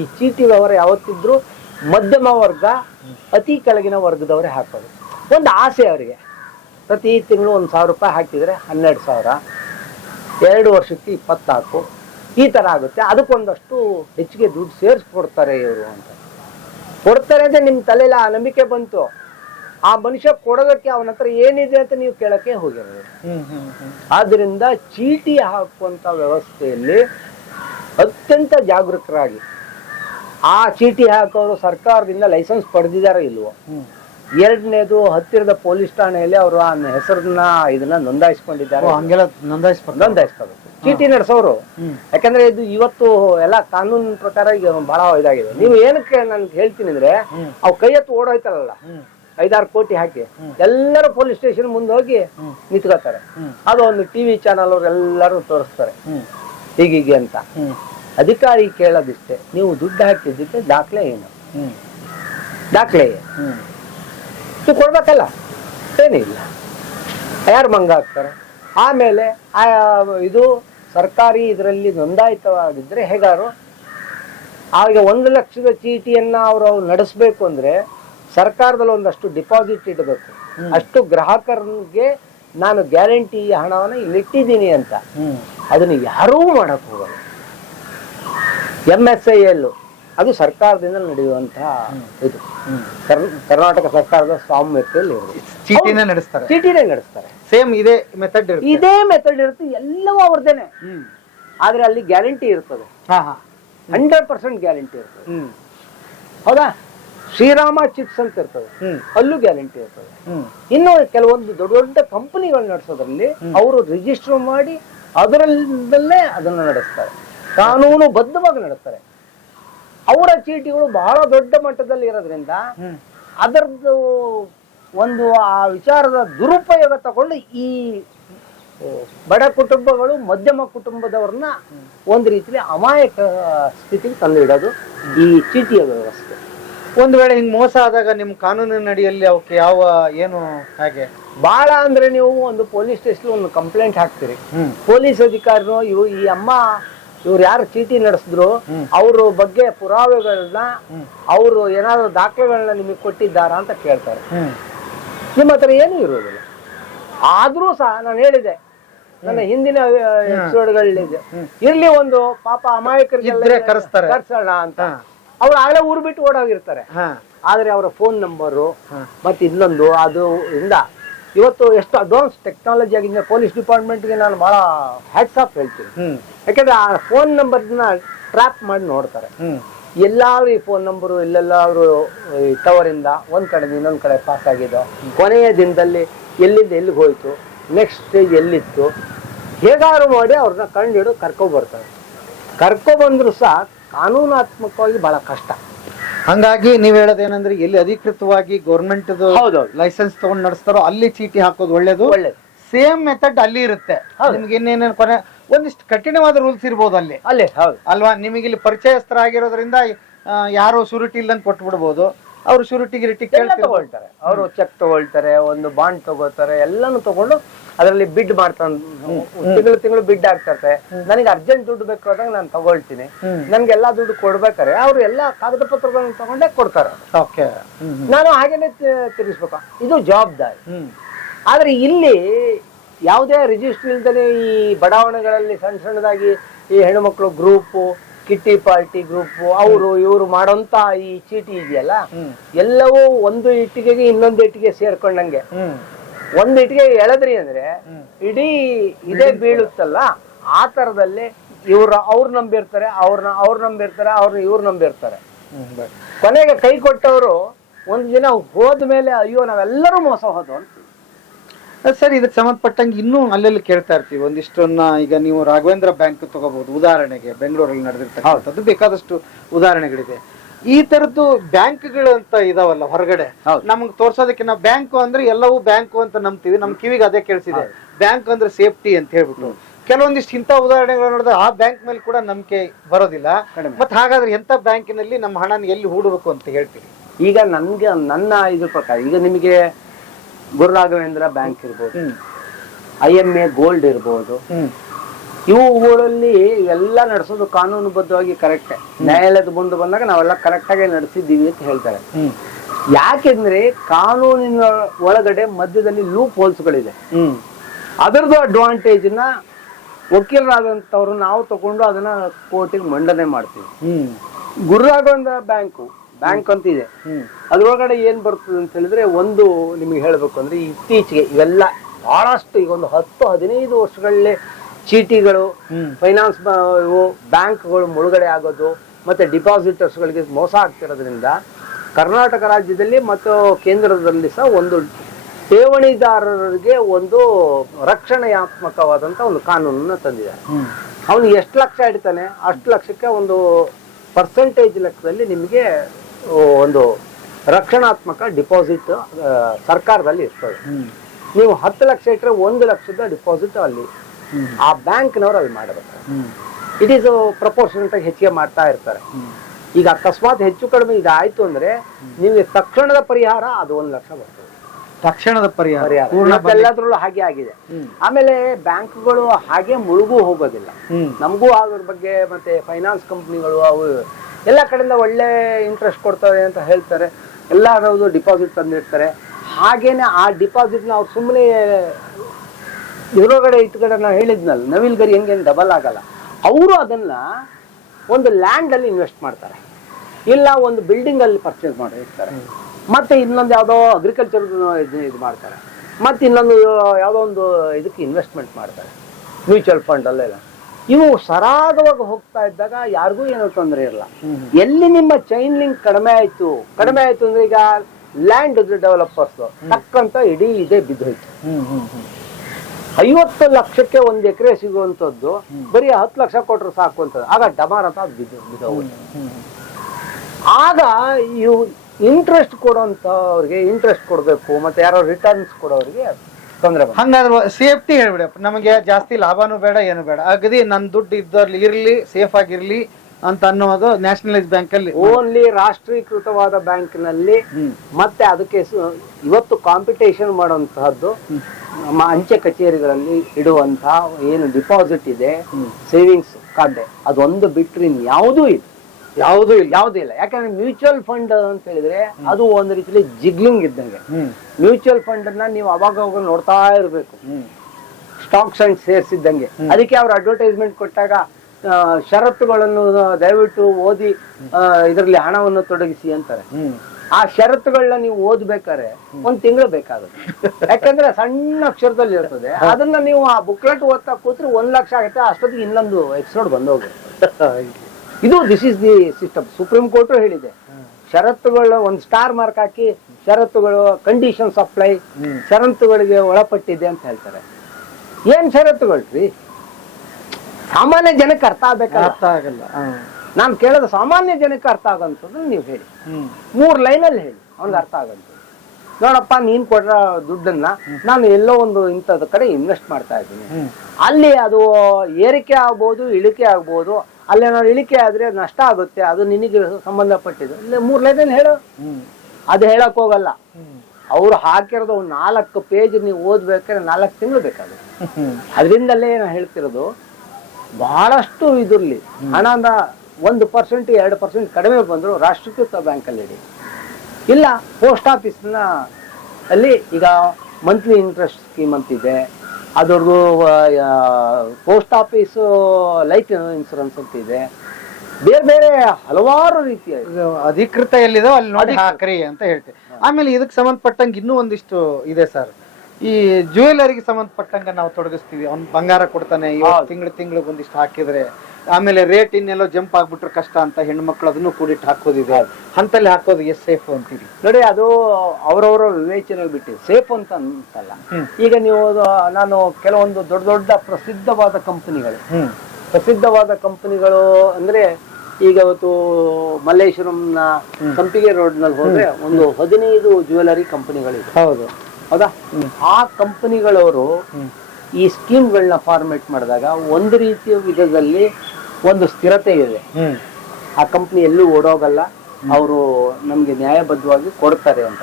ಈ ಚೀಟಿ ವ್ಯವಹಾರ ಯಾವತ್ತಿದ್ರು ಮಧ್ಯಮ ವರ್ಗ ಅತಿ ಕೆಳಗಿನ ವರ್ಗದವರೇ ಹಾಕೋದು. ಒಂದು ಆಸೆ ಅವರಿಗೆ. ಪ್ರತಿ ತಿಂಗಳು ಒಂದು ಸಾವಿರ ರೂಪಾಯಿ ಹಾಕಿದರೆ ಹನ್ನೆರಡು ಸಾವಿರ. ಎರಡು ವರ್ಷಕ್ಕೆ ಇಪ್ಪತ್ನಾಲ್ಕು. ಈ ಥರ ಆಗುತ್ತೆ. ಅದಕ್ಕೊಂದಷ್ಟು ಹೆಚ್ಚಿಗೆ ದುಡ್ಡು ಸೇರಿಸ್ಕೊಡ್ತಾರೆ ಇವರು ಅಂತ. ಕೊಡ್ತಾರೆ ಅಂದರೆ ನಿಮ್ಮ ತಲೆಯಲ್ಲಿ ಆ ನಂಬಿಕೆ ಬಂತು. ಆ ಮನುಷ್ಯ ಕೊಡೋದಕ್ಕೆ ಅವನ ಹತ್ರ ಏನಿದೆ ಅಂತ ನೀವು ಕೇಳಕ್ಕೆ ಹೋಗಿರೋದು. ಆದ್ದರಿಂದ ಚೀಟಿ ಹಾಕುವಂಥ ವ್ಯವಸ್ಥೆಯಲ್ಲಿ ಅತ್ಯಂತ ಜಾಗೃತರಾಗಿ. ಆ ಚೀಟಿ ಹಾಕೋರು ಸರ್ಕಾರದಿಂದ ಲೈಸೆನ್ಸ್ ಪಡೆದಿದಾರೋ ಇಲ್ವೋ? ಎರಡನೇದು ಹತ್ತಿರದ ಪೊಲೀಸ್ ಠಾಣೆಯಲ್ಲಿ ಅವರು ಆ ಹೆಸರನ್ನ ಇದನ್ನ ನೋಂದಾಯಿಸ್ಕೊಂಡಿದ್ದಾರೆ. ಹಂಗೆಲ್ಲ ನೋಂದಾಯಿಸ್ಕೋಬೇಕು. ಚೀಟಿ ನಡೆಸೋರು. ಯಾಕಂದ್ರೆ ಇದು ಇವತ್ತು ಎಲ್ಲ ಕಾನೂನು ಪ್ರಕಾರ ಈಗ ಬಹಳ ಇದಾಗಿದೆ. ನೀವು ಏನಕ್ಕೆ ನಾನು ಹೇಳ್ತೀನಿ ಅಂದ್ರೆ ಅವ್ ಕೈ ಎತ್ತು ಓಡೋಯ್ತಾರಲ್ಲ. ಐದಾರು ಕೋಟಿ ಹಾಕಿ. ಎಲ್ಲರೂ ಪೊಲೀಸ್ ಸ್ಟೇಷನ್ ಮುಂದೆ ಹೋಗಿ ನಿಂತ್ಕೋತಾರೆ ಅದು ಒಂದು ಟಿವಿ ಚಾನಲ್ ಅವ್ರು ಎಲ್ಲರೂ ತೋರಿಸ್ತಾರೆ. ಹೀಗೀಗೆ ಅಂತ. ಅಧಿಕಾರಿ ಕೇಳೋದಿಷ್ಟೇ. ನೀವು ದುಡ್ಡು ಹಾಕಿದ್ದಕ್ಕೆ ದಾಖಲೆ ಏನು? ದಾಖಲೆ ನೀವು ಕೊಡ್ಬೇಕಲ್ಲ? ಏನಿಲ್ಲ. ಯಾರು ಮಂಗ ಹಾಕ್ತಾರೆ ಆಮೇಲೆ ಆ ಇದು ಸರ್ಕಾರಿ ಇದರಲ್ಲಿ ನೋಂದಾಯಿತವಾಗಿದ್ದರೆ ಹೇಗಾರು ಆಗ ಒಂದು ಲಕ್ಷದ ಚೀಟಿಯನ್ನು ಅವರು ನಡೆಸಬೇಕು ಅಂದ್ರೆ ಸರ್ಕಾರದಲ್ಲಿ ಒಂದಷ್ಟು ಡಿಪಾಸಿಟ್ ಇಡಬೇಕು. ಅಷ್ಟು ಗ್ರಾಹಕರಿಗೆ ನಾನು ಗ್ಯಾರಂಟಿ ಹಣವನ್ನು ಇಲ್ಲಿಟ್ಟಿದ್ದೀನಿ ಅಂತ. ಅದನ್ನು ಯಾರೂ ಮಾಡಕ್ ಹೋಗಲ್ಲ. ಎಂ ಎಸ್ ಐ ಎಲ್ ಅದು ಸರ್ಕಾರದಿಂದ ನಡೆಯುವಂತಹ ಇದು. ಕರ್ನಾಟಕ ಸರ್ಕಾರದ ಸ್ವಾಮ್ಯತೆಯಲ್ಲಿ ಚೀಟಿನೇ ನಡೆಸ್ತಾರೆ. ಚೀಟಿನೇ ನಡೆಸ್ತಾರೆ. ಸೇಮ್ ಇದೇ ಮೆಥಡ್ ಇರುತ್ತೆ. ಇದೇ ಮೆಥಡ್ ಇರುತ್ತೆ. ಎಲ್ಲವೂ ಅವ್ರದ್ದೇನೆ. ಆದ್ರೆ ಅಲ್ಲಿ ಗ್ಯಾರಂಟಿ ಇರ್ತದೆ. ಹಂಡ್ರೆಡ್ ಪರ್ಸೆಂಟ್ ಗ್ಯಾರಂಟಿ ಇರ್ತದೆ. ಹೌದಾ? ಶ್ರೀರಾಮ ಚಿಟ್ಸ್ ಅಂತ ಇರ್ತದೆ. ಅಲ್ಲೂ ಗ್ಯಾರಂಟಿ ಇರ್ತದೆ. ಇನ್ನು ಕೆಲವೊಂದು ದೊಡ್ಡ ದೊಡ್ಡ ಕಂಪನಿಗಳು ನಡೆಸೋದ್ರಲ್ಲಿ ಅವರು ರಿಜಿಸ್ಟರ್ ಮಾಡಿ ಅದರಲ್ಲೇ ಅದನ್ನು ನಡೆಸ್ತಾರೆ. ಕಾನೂನು ಬದ್ಧವಾಗಿ ನಡೆಸ್ತಾರೆ. ಅವರ ಚೀಟಿಗಳು ಬಹಳ ದೊಡ್ಡ ಮಟ್ಟದಲ್ಲಿ ಇರೋದ್ರಿಂದ ಅದರದ್ದು ಒಂದು ಆ ವಿಚಾರದ ದುರುಪಯೋಗ ತಗೊಂಡು ಈ ಬಡ ಕುಟುಂಬಗಳು ಮಧ್ಯಮ ಕುಟುಂಬದವ್ರನ್ನ ಒಂದು ರೀತಿಯಲ್ಲಿ ಅಮಾಯಕ ಸ್ಥಿತಿಗೆ ತಂದಿಡೋದು ಈ ಚೀಟಿಯ ವ್ಯವಸ್ಥೆ. ಒಂದು ವೇಳೆ ಹಿಂಗೆ ಮೋಸ ಆದಾಗ ನಿಮ್ಮ ಕಾನೂನಿನ ಅಡಿಯಲ್ಲಿ ಅವಕ್ಕೆ ಯಾವ ಏನು ಹಾಗೆ? ಬಹಳ ಅಂದ್ರೆ ನೀವು ಒಂದು ಪೊಲೀಸ್ ಸ್ಟೇಷನ್ ಒಂದು ಕಂಪ್ಲೇಂಟ್ ಹಾಕ್ತೀರಿ. ಪೊಲೀಸ್ ಅಧಿಕಾರಿನೂ ಇವು ಈ ಅಮ್ಮ ಇವ್ರು ಯಾರು ಚೀಟಿ ನಡೆಸಿದ್ರು. ಅವ್ರ ಬಗ್ಗೆ ಪುರಾವೆಗಳನ್ನ ಅವರು ಏನಾದ್ರು ದಾಖಲೆಗಳನ್ನ ನಿಮಗೆ ಕೊಟ್ಟಿದ್ದಾರಾ ಅಂತ ಕೇಳ್ತಾರೆ. ನಿಮ್ಮ ಹತ್ರ ಏನು ಇರೋದಿಲ್ಲ. ಆದ್ರೂ ಸಹ ನಾನು ಹೇಳಿದೆ ನನ್ನ ಹಿಂದಿನ ಎಪಿಸೋಡ್ಗಳಿದೆ ಇರ್ಲಿ ಒಂದು ಪಾಪ ಅಮಾಯಕರಿಗೆಲ್ಲ ಕರೆಸ್ತಾರೆ. ಕರ್ಸೋಣ ಅಂತ. ಅವ್ರು ಆಗಲೇ ಊರು ಬಿಟ್ಟು ಓಡೋಗಿರ್ತಾರೆ. ಆದ್ರೆ ಅವರ ಫೋನ್ ನಂಬರು. ಮತ್ತೆ ಇನ್ನೊಂದು ಅದು ಇಂದ ಇವತ್ತು ಎಷ್ಟು ಅಡ್ವಾನ್ಸ್ ಟೆಕ್ನಾಲಜಿ ಆಗಿದೆ ಪೊಲೀಸ್ ಡಿಪಾರ್ಟ್ಮೆಂಟ್ಗೆ ನಾನು ಬಹಳ ಹ್ಯಾಟ್ಸ್ ಆಫ್ ಹೇಳ್ತೀನಿ. ಯಾಕಂದ್ರೆ ಆ ಫೋನ್ ನಂಬರ್ನ ಟ್ರ್ಯಾಪ್ ಮಾಡಿ ನೋಡ್ತಾರೆ. ಎಲ್ಲಾರು ಈ ಫೋನ್ ನಂಬರು ಇಲ್ಲೆಲ್ಲಾರು ಈ ಟವರಿಂದ ಒಂದ್ ಕಡೆ ಇನ್ನೊಂದು ಕಡೆ ಪಾಸ್ ಆಗಿದ್ದು ಕೊನೆಯ ದಿನದಲ್ಲಿ ಎಲ್ಲಿಂದ ಎಲ್ಲಿಗೆ ಹೋಯ್ತು ನೆಕ್ಸ್ಟ್ ಸ್ಟೇಜ್ ಎಲ್ಲಿತ್ತು ಹೇಗಾದ್ರು ಮಾಡಿ ಅವ್ರನ್ನ ಕಂಡು ಹಿಡಿದು ಬರ್ತಾರೆ. ಕರ್ಕೊ ಬಂದ್ರು ಸಹ ಕಾನೂನಾತ್ಮಕವಾಗಿ ಬಹಳ ಕಷ್ಟ. ಹಂಗಾಗಿ ನೀವ್ ಹೇಳೋದೇನಂದ್ರೆ ಎಲ್ಲಿ ಅಧಿಕೃತವಾಗಿ ಗೌರ್ಮೆಂಟ್ ಲೈಸೆನ್ಸ್ ತಗೊಂಡ್ ನಡೆಸ್ತಾರೋ ಅಲ್ಲಿ ಚೀಟಿ ಹಾಕೋದು ಒಳ್ಳೇದು. ಒಳ್ಳೇದು. ಸೇಮ್ ಮೆಥಡ್ ಅಲ್ಲಿ ಇರುತ್ತೆ. ನಿಮ್ಗೆ ಇನ್ನೇನೇನು ಕೊನೆ ಒಂದಿಷ್ಟು ಕಠಿಣವಾದ ರೂಲ್ಸ್ ಇರ್ಬೋದು ಅಲ್ಲಿ. ಅಲ್ಲೇ ಹೌದು. ಅಲ್ವಾ? ನಿಮಗೆ ಇಲ್ಲಿ ಪರಿಚಯಸ್ಥರಾಗಿರೋದ್ರಿಂದ ಆ, ಯಾರೋ ಇಲ್ಲ ಕೊಟ್ಟು ಬಿಡ್ಬೋದು ಅವ್ರು ಶುರುಟಿ ಗಿರಿಟಿ ಎಲ್ಲ ತಗೊಳ್ತಾರೆ. ಅವರು ಚೆಕ್ ತಗೊಳ್ತಾರೆ ಒಂದು ಬಾಂಡ್ ತಗೋತಾರೆ ಎಲ್ಲಾನು ತಗೊಂಡು ಅದರಲ್ಲಿ ಬಿಡ್ ಮಾಡ್ತಾನೆ ತಿಂಗಳು ತಿಂಗಳು ಬಿಡ್ ಆಗ್ತದೆ ನನಗೆ ಅರ್ಜೆಂಟ್ ದುಡ್ಡು ಬೇಕು ಆದಾಗ ನಾನು ತಗೊಳ್ತೀನಿ. ನನ್ಗೆ ಎಲ್ಲಾ ದುಡ್ಡು ಕೊಡ್ಬೇಕಾರೆ ಅವ್ರು ಎಲ್ಲಾ ಕಾಗದ ಪತ್ರಗಳನ್ನ ತಗೊಂಡೇ ಕೊಡ್ತಾರೆ. ಓಕೆ. ನಾನು ಹಾಗೇನೆ ತಿರ್ಗಿಸ್ಬೇಕು. ಇದು ಜವಾಬ್ದಾರಿ. ಆದ್ರೆ ಇಲ್ಲಿ ಯಾವುದೇ ರಿಜಿಸ್ಟರ್ ಇಲ್ದೇ ಈ ಬಡಾವಣೆಗಳಲ್ಲಿ ಸಣ್ಣ ಸಣ್ಣದಾಗಿ ಈ ಹೆಣ್ಮಕ್ಳು ಗ್ರೂಪು ಕಿಟ್ಟಿ ಪಾರ್ಟಿ ಗ್ರೂಪ್ ಅವರು ಇವರು ಮಾಡೋಂತ ಈ ಚೀಟಿ ಇದೆಯಲ್ಲ ಎಲ್ಲವೂ ಒಂದು ಇಟ್ಟಿಗೆಗೆ ಇನ್ನೊಂದು ಇಟ್ಟಿಗೆ ಸೇರ್ಕೊಂಡಂಗೆ. ಒಂದು ಇಟ್ಟಿಗೆ ಎಳೆದ್ರಿ ಅಂದ್ರೆ ಇಡೀ ಇದೇ ಬೀಳುತ್ತಲ್ಲ ಆ ತರದಲ್ಲಿ ಇವ್ರ ಅವ್ರು ನಂಬಿರ್ತಾರೆ ಅವ್ರನ್ನ ಅವ್ರು ನಂಬಿರ್ತಾರೆ ಅವ್ರನ್ನ ಇವ್ರು ನಂಬಿರ್ತಾರೆ. ಕೊನೆಗೆ ಕೈ ಕೊಟ್ಟವರು ಒಂದು ದಿನ ಹೋದ್ಮೇಲೆ ಅಯ್ಯೋ ನಾವೆಲ್ಲರೂ ಮೋಸ ಹೋದ್ವು ಅಂತ. ಸರ್ ಇದಕ್ಕೆ ಸಂಬಂಧಪಟ್ಟಂಗೆ ಇನ್ನೂ ಅಲ್ಲೆಲ್ಲಿ ಕೇಳ್ತಾ ಇರ್ತೀವಿ. ಒಂದಿಷ್ಟನ್ನ ಈಗ ನೀವು ರಾಘವೇಂದ್ರ ಬ್ಯಾಂಕ್ ತಗೋಬಹುದು ಉದಾಹರಣೆಗೆ ಬೆಂಗಳೂರಲ್ಲಿ ನಡೆದಿರ್ತಕ್ಕಂಥದ್ದು. ಬೇಕಾದಷ್ಟು ಉದಾಹರಣೆಗಳಿದೆ. ಈ ತರದ್ದು ಬ್ಯಾಂಕ್ಗಳು ಅಂತ ಇದಾವಲ್ಲ ಹೊರಗಡೆ. ನಮ್ಗೆ ತೋರ್ಸೋದಕ್ಕೆ ನಾವು ಬ್ಯಾಂಕು ಅಂದ್ರೆ ಎಲ್ಲವೂ ಬ್ಯಾಂಕು ಅಂತ ನಂಬ್ತೀವಿ. ನಮ್ ಕಿವಿಗೆ ಅದೇ ಕೇಳಿಸಿದೆ. ಬ್ಯಾಂಕ್ ಅಂದ್ರೆ ಸೇಫ್ಟಿ ಅಂತ ಹೇಳ್ಬಿಟ್ಟು. ಕೆಲವೊಂದಿಷ್ಟು ಇಂಥ ಉದಾಹರಣೆಗಳು ನೋಡಿದ್ರೆ ಆ ಬ್ಯಾಂಕ್ ಮೇಲೆ ಕೂಡ ನಂಬಿಕೆ ಬರೋದಿಲ್ಲ. ಮತ್ತೆ ಹಾಗಾದ್ರೆ ಎಂತ ಬ್ಯಾಂಕಿನಲ್ಲಿ ನಮ್ಮ ಹಣನ ಎಲ್ಲಿ ಹೂಡಬೇಕು ಅಂತ ಹೇಳ್ತೀವಿ ಈಗ ನನ್ಗೆ ನನ್ನ ಇದ್ರ ಪ್ರಕಾರ ಈಗ ನಿಮಗೆ ಗುರುರಾಘವೇಂದ್ರ ಬ್ಯಾಂಕ್ ಇರ್ಬೋದು ಐ ಎಂ ಎ ಗೋಲ್ಡ್ ಇರ್ಬೋದು. ಇವುಗಳಲ್ಲಿ ಎಲ್ಲ ನಡೆಸೋದು ಕಾನೂನುಬದ್ಧವಾಗಿ ಕರೆಕ್ಟ್. ನ್ಯಾಯಾಲಯದ ಮುಂದೆ ಬಂದಾಗ ನಾವೆಲ್ಲ ಕರೆಕ್ಟ್ ಆಗಿ ನಡೆಸಿದ್ದೀವಿ ಅಂತ ಹೇಳ್ತಾರೆ. ಯಾಕೆಂದ್ರೆ ಕಾನೂನಿನ ಒಳಗಡೆ ಮಧ್ಯದಲ್ಲಿ ಲೂಪ್ ಹೋಲ್ಸ್ ಗಳಿದೆ ಅದರದ್ದು ಅಡ್ವಾಂಟೇಜ್ನ ವಕೀಲರಾದಂತವ್ರು ನಾವು ತಗೊಂಡು ಅದನ್ನ ಕೋರ್ಟಿಗೆ ಮಂಡನೆ ಮಾಡ್ತೀವಿ. ಗುರುರಾಘವೇಂದ್ರ ಬ್ಯಾಂಕು ಬ್ಯಾಂಕ್ ಅಂತ ಇದೆ ಅದ್ರೊಳಗಡೆ ಏನ್ ಬರ್ತದೆ ಅಂತ ಹೇಳಿದ್ರೆ ಒಂದು ನಿಮಗೆ ಹೇಳ್ಬೇಕು ಅಂದ್ರೆ ಇತ್ತೀಚೆಗೆ ಇವೆಲ್ಲ ಬಹಳಷ್ಟು ಈಗ ಒಂದು ಹತ್ತು ಹದಿನೈದು ವರ್ಷಗಳಲ್ಲೇ ಚೀಟಿಗಳು ಫೈನಾನ್ಸ್ ಬ್ಯಾಂಕ್ಗಳು ಮುಳುಗಡೆ ಆಗೋದು ಮತ್ತೆ ಡಿಪಾಸಿಟರ್ಸ್ಗಳಿಗೆ ಮೋಸ ಆಗ್ತಿರೋದ್ರಿಂದ ಕರ್ನಾಟಕ ರಾಜ್ಯದಲ್ಲಿ ಮತ್ತು ಕೇಂದ್ರದಲ್ಲಿ ಸಹ ಒಂದು ಠೇವಣಿದಾರರಿಗೆ ಒಂದು ರಕ್ಷಣಾತ್ಮಕವಾದಂಥ ಒಂದು ಕಾನೂನನ್ನು ತಂದಿದೆ ಅವನು ಎಷ್ಟು ಲಕ್ಷ ಇಡ್ತಾನೆ? ಅಷ್ಟು ಲಕ್ಷಕ್ಕೆ ಒಂದು ಪರ್ಸೆಂಟೇಜ್ ಲೆಕ್ಕದಲ್ಲಿ ನಿಮಗೆ ಒಂದು ರಕ್ಷಣಾತ್ಮಕ ಡಿಪಾಸಿಟ್ ಸರ್ಕಾರದಲ್ಲಿ ಇರ್ತದೆ. ನೀವು ಹತ್ತು ಲಕ್ಷ ಇಟ್ಟರೆ ಒಂದು ಲಕ್ಷದ ಡಿಪಾಸಿಟ್ ಅಲ್ಲಿ ಆ ಬ್ಯಾಂಕ್ನವ್ರು ಅಲ್ಲಿ ಮಾಡಬೇಕು. ಇಟ್ ಈಸ್ ಪ್ರಪೋರ್ಷನ್ ಆಗಿ ಹೆಚ್ಚಿಗೆ ಮಾಡ್ತಾ ಇರ್ತಾರೆ. ಈಗ ಅಕಸ್ಮಾತ್ ಹೆಚ್ಚು ಕಡಿಮೆ ಇದಾಯ್ತು ಅಂದ್ರೆ ನಿಮಗೆ ತಕ್ಷಣದ ಪರಿಹಾರ ಅದು ಒಂದು ಲಕ್ಷ ಬರ್ತದೆ. ತಕ್ಷಣದ ಪರಿಹಾರ ಎಲ್ಲದ್ರಲ್ಲೂ ಹಾಗೆ ಆಗಿದೆ. ಆಮೇಲೆ ಬ್ಯಾಂಕ್ಗಳು ಹಾಗೆ ಮುಳುಗು ಹೋಗೋದಿಲ್ಲ. ನಮಗೂ ಅದ್ರ ಬಗ್ಗೆ ಮತ್ತೆ ಫೈನಾನ್ಸ್ ಕಂಪ್ನಿಗಳು ಅವು ಎಲ್ಲ ಕಡೆಯಿಂದ ಒಳ್ಳೆ ಇಂಟ್ರೆಸ್ಟ್ ಕೊಡ್ತಾರೆ ಅಂತ ಹೇಳ್ತಾರೆ. ಎಲ್ಲರದು ಡಿಪಾಸಿಟ್ ತಂದಿರ್ತಾರೆ ಹಾಗೇನೆ ಆ ಡಿಪಾಸಿಟ್ನ ಅವ್ರು ಸುಮ್ಮನೆ ಎದುರುಗಡೆ ಇಟ್ಕಡೆ ನಾವು ಹೇಳಿದ್ನಲ್ಲ ನವಿಲ್ಗರಿ ಹೆಂಗೇನು ಡಬಲ್ ಆಗಲ್ಲ. ಅವರು ಅದನ್ನ ಒಂದು ಲ್ಯಾಂಡಲ್ಲಿ ಇನ್ವೆಸ್ಟ್ ಮಾಡ್ತಾರೆ. ಇಲ್ಲ ಒಂದು ಬಿಲ್ಡಿಂಗ್ ಅಲ್ಲಿ ಪರ್ಚೇಸ್ ಮಾಡಿರ್ತಾರೆ ಮತ್ತೆ ಇನ್ನೊಂದು ಯಾವುದೋ ಅಗ್ರಿಕಲ್ಚರ್ ಇದು ಮಾಡ್ತಾರೆ. ಮತ್ತೆ ಇನ್ನೊಂದು ಯಾವುದೋ ಒಂದು ಇದಕ್ಕೆ ಇನ್ವೆಸ್ಟ್ಮೆಂಟ್ ಮಾಡ್ತಾರೆ. ಮ್ಯೂಚುವಲ್ ಫಂಡ್ ಅಲ್ಲೆಲ್ಲ. ಇವು ಸರಾಗವಾಗಿ ಹೋಗ್ತಾ ಇದ್ದಾಗ ಯಾರಿಗೂ ಏನು ತೊಂದರೆ ಇರಲ್ಲ ಎಲ್ಲಿ ನಿಮ್ಮ ಚೈನ್ ಲಿಂಕ್ ಕಡಿಮೆ ಆಯ್ತು? ಕಡಿಮೆ ಆಯ್ತು ಅಂದ್ರೆ ಈಗ ಲ್ಯಾಂಡ್ ಡೆವಲಪರ್ಸ್ ತಕ್ಕಂತ ಇಡೀ ಇದೇ ಬಿದ್ದೋಯ್ತು. ಐವತ್ತು ಲಕ್ಷಕ್ಕೆ ಒಂದು ಎಕರೆ ಸಿಗುವಂತದ್ದು ಬರೀ ಹತ್ತು ಲಕ್ಷ ಕೊಟ್ಟರು ಸಾಕು ಅಂತ. ಆಗ ಡಮಾರ್ ಅಂತ ಅದು ಬಿದ್ದು ಬಿದ್ದೋಗುತ್ತೆ. ಆಗ ಇವು ಇಂಟ್ರೆಸ್ಟ್ ಕೊಡೋಂಥವ್ರಿಗೆ ಇಂಟ್ರೆಸ್ಟ್ ಕೊಡಬೇಕು ಮತ್ತೆ ಯಾರೋ ರಿಟರ್ನ್ಸ್ ಕೊಡೋರಿಗೆ ತೊಂದರೆ ಹಂಗಾದ್ರೆ ಸೇಫ್ಟಿ ಹೇಳ್ಬಿಡಪ್ಪ. ನಮಗೆ ಜಾಸ್ತಿ ಲಾಭನೂ ಬೇಡ ಏನು ಬೇಡ. ಅಗದಿ ನನ್ನ ದುಡ್ಡು ಇದ್ದಲ್ಲಿ ಇರ್ಲಿ ಸೇಫ್ ಆಗಿರ್ಲಿ ಅಂತ ಅನ್ನೋದು ನ್ಯಾಷನಲೈಸ್ ಬ್ಯಾಂಕ್ ಅಲ್ಲಿ. ಓನ್ಲಿ ರಾಷ್ಟ್ರೀಕೃತವಾದ ಬ್ಯಾಂಕ್ನಲ್ಲಿ ಮತ್ತೆ ಅದಕ್ಕೆ ಸು- ಇವತ್ತು ಕಾಂಪಿಟೇಷನ್ ಮಾಡುವಂತಹದ್ದು ನಮ್ಮ ಅಂಚೆ ಕಚೇರಿಗಳಲ್ಲಿ ಇಡುವಂತಹ ಏನು ಡಿಪಾಸಿಟ್ ಇದೆ ಸೇವಿಂಗ್ಸ್ ಖಾತೆ. ಅದೊಂದು ಬಿಟ್ರೆ ಯಾವುದೂ ಇಲ್ಲ. ಯಾವುದೂ ಇಲ್ಲ ಯಾವುದೂ ಇಲ್ಲ. ಯಾಕಂದ್ರೆ ಮ್ಯೂಚುವಲ್ ಫಂಡ್ ಅಂತ ಹೇಳಿದ್ರೆ ಅದು ಒಂದು ರೀತಿಯಲ್ಲಿ ಜಿಗ್ಲಿಂಗ್ ಇದ್ದಂಗೆ. ಮ್ಯೂಚುವಲ್ ಫಂಡ್ ಅನ್ನ ನೀವು ಅವಾಗ ಅವಾಗ ನೋಡ್ತಾ ಇರಬೇಕು. ಸ್ಟಾಕ್ಸ್ ಅಂಡ್ ಶೇರ್ಸ್ ಇದ್ದಂಗೆ. ಅದಕ್ಕೆ ಅವ್ರು ಅಡ್ವರ್ಟೈಸ್ಮೆಂಟ್ ಕೊಟ್ಟಾಗ ಷರತ್ತುಗಳನ್ನು ದಯವಿಟ್ಟು ಓದಿ ಇದರಲ್ಲಿ ಹಣವನ್ನು ತೊಡಗಿಸಿ ಅಂತಾರೆ. ಆ ಷರತ್ತುಗಳನ್ನ ನೀವು ಓದ್ಬೇಕಾದ್ರೆ ಒಂದ್ ತಿಂಗಳು ಬೇಕಾಗುತ್ತೆ. ಯಾಕಂದ್ರೆ ಸಣ್ಣ ಅಕ್ಷರದಲ್ಲಿ ಇರ್ತದೆ. ಅದನ್ನ ನೀವು ಆ ಬುಕ್ಲೆಟ್ ಓದ್ತಾ ಕೂತ್ರೆ ಒಂದ್ ಲಕ್ಷ ಆಗುತ್ತೆ ಅಷ್ಟೊತ್ತಿಗೆ ಇನ್ನೊಂದು ಎಪಿಸೋಡ್ ಬಂದೋಗುತ್ತೆ. ಇದು this is the system supreme court ಹೇಳಿದೆ. ಷರತ್ತುಗಳು ಒಂದು ಸ್ಟಾರ್ ಮಾರ್ಕ್ ಹಾಕಿ ಷರತ್ತುಗಳು ಕಂಡೀಷನ್ಸ್ ಸಪ್ಲೈ ಷರತ್ತುಗಳಿಗೆ ಒಳಪಟ್ಟಿದೆ ಅಂತ ಹೇಳ್ತಾರೆ. ಏನ್ ಷರತ್ತುಗಳ್ರಿ ಸಾಮಾನ್ಯ ಜನಕ್ಕೆ ಅರ್ಥ ಆಗ್ಬೇಕಲ್ಲ. ಅರ್ಥ ಆಗಲ್ಲ. ನಾನು ಕೇಳೋದು ಸಾಮಾನ್ಯ ಜನಕ್ಕೆ ಅರ್ಥ ಆಗೋಂಥದ್ದು ನೀವು ಹೇಳಿ. ಮೂರು ಲೈನಲ್ಲಿ ಹೇಳಿ. ಅವ್ನಿಗೆ ಅರ್ಥ ಆಗಂತ ನೋಡಪ್ಪ ನೀನ್ ಕೊಟ್ರ ದುಡ್ಡನ್ನ ನಾನು ಎಲ್ಲೋ ಒಂದು ಇಂಥದ ಕಡೆ ಇನ್ವೆಸ್ಟ್ ಮಾಡ್ತಾ ಇದ್ದೀನಿ. ಅಲ್ಲಿ ಅದು ಏರಿಕೆ ಆಗ್ಬೋದು ಇಳಿಕೆ ಆಗ್ಬೋದು ನಾನು ಇಳಿಕೆ ಆದ್ರೆ ನಷ್ಟ ಆಗುತ್ತೆ ಅದು ನಿನಗೆ ಸಂಬಂಧಪಟ್ಟಿದ್ದು. ಇಲ್ಲ ಮೂರ್ ಲೈನಲ್ಲಿ ಹೇಳು. ಅದು ಹೇಳಕ್ ಹೋಗಲ್ಲ. ಅವ್ರು ಹಾಕಿರೋದು ಒಂದು ನಾಲ್ಕು ಪೇಜ್ ನೀವು ಓದ್ಬೇಕಾದ್ರೆ ನಾಲ್ಕು ತಿಂಗಳು ಬೇಕಾಗುತ್ತೆ. ಅದರಿಂದಲೇ ನಾನು ಹೇಳ್ತಿರೋದು ಬಹಳಷ್ಟು ಇದರಲ್ಲಿ ಹಣದ ಒಂದು ಪರ್ಸೆಂಟ್ ಎರಡು ಪರ್ಸೆಂಟ್ ಕಡಿಮೆ ಬಂದರೂ ರಾಷ್ಟ್ರೀಕೃತ ಬ್ಯಾಂಕಲ್ಲಿ ಇಡಿ. ಇಲ್ಲ ಪೋಸ್ಟ್ ಆಫೀಸ್ನ ಅಲ್ಲಿ ಈಗ ಮಂತ್ಲಿ ಇಂಟ್ರೆಸ್ಟ್ ಸ್ಕೀಮ್ ಅಂತಿದೆ ಅದ್ರದ್ದು ಪೋಸ್ಟ್ ಆಫೀಸು ಲೈಫ್ ಇನ್ಶೂರೆನ್ಸ್ ಅಂತ ಇದೆ. ಬೇರೆ ಬೇರೆ ಹಲವಾರು ರೀತಿಯ ಅಧಿಕೃತ ಎಲ್ಲಿದೋ ಅಲ್ಲಿ ನೋಡಿ ಹಾಕ್ರಿ ಅಂತ ಹೇಳ್ತೀವಿ. ಆಮೇಲೆ ಇದಕ್ಕೆ ಸಂಬಂಧಪಟ್ಟಂಗೆ ಇನ್ನೂ ಒಂದಿಷ್ಟು ಇದೆ ಸರ್. ಈ ಜ್ಯುವೆಲರಿಗೆ ಸಂಬಂಧಪಟ್ಟಂಗೆ ನಾವು ತೊಡಗಿಸ್ತೀವಿ. ಅವ್ನು ಬಂಗಾರ ಕೊಡ್ತಾನೆ ಇವತ್ತು ತಿಂಗಳು ತಿಂಗಳು ಒಂದಿಷ್ಟು ಹಾಕಿದ್ರೆ. ಆಮೇಲೆ ರೇಟ್ ಇನ್ನೆಲ್ಲೋ ಜಂಪ್ ಆಗ್ಬಿಟ್ರೆ ಕಷ್ಟ ಅಂತ ಹೆಣ್ಮಕ್ಳು ಅದನ್ನು ಕೂಡಿಟ್ಟು ಹಾಕೋದಿದೆ. ಅಂತಲ್ಲಿ ಹಾಕೋದು ಎಸ್ ಸೇಫ್ ಅಂತೀರಿ. ನೋಡಿ ಅದು ಅವರವರ ವಿವೇಚನೆ ಬಿಟ್ಟು ಸೇಫ್ ಅಂತ ಅಂತಲ್ಲ. ಈಗ ನೀವು ನಾನು ಕೆಲವೊಂದು ದೊಡ್ಡ ದೊಡ್ಡ ಪ್ರಸಿದ್ಧವಾದ ಕಂಪನಿಗಳು ಪ್ರಸಿದ್ಧವಾದ ಕಂಪನಿಗಳು ಅಂದ್ರೆ ಈಗ ಇವತ್ತು ಮಲ್ಲೇಶ್ವರಂನ ಸಂಪಿಗೆ ರೋಡ್ನಲ್ಲಿ ಹೋದ್ರೆ ಒಂದು ಹದಿನೈದು ಜ್ಯುವೆಲರಿ ಕಂಪನಿಗಳಿವೆ ಹೌದು. ಹೌದಾ? ಆ ಕಂಪನಿಗಳವರು ಈ ಸ್ಕೀಮ್ಗಳನ್ನ ಫಾರ್ಮೇಟ್ ಮಾಡಿದಾಗ ಒಂದು ರೀತಿಯ ವಿಧದಲ್ಲಿ ಒಂದು ಸ್ಥಿರತೆ ಇದೆ. ಆ ಕಂಪ್ನಿ ಎಲ್ಲೂ ಓಡೋಗಲ್ಲ. ಅವರು ನಮಗೆ ನ್ಯಾಯಬದ್ಧವಾಗಿ ಕೊಡ್ತಾರೆ ಅಂತ.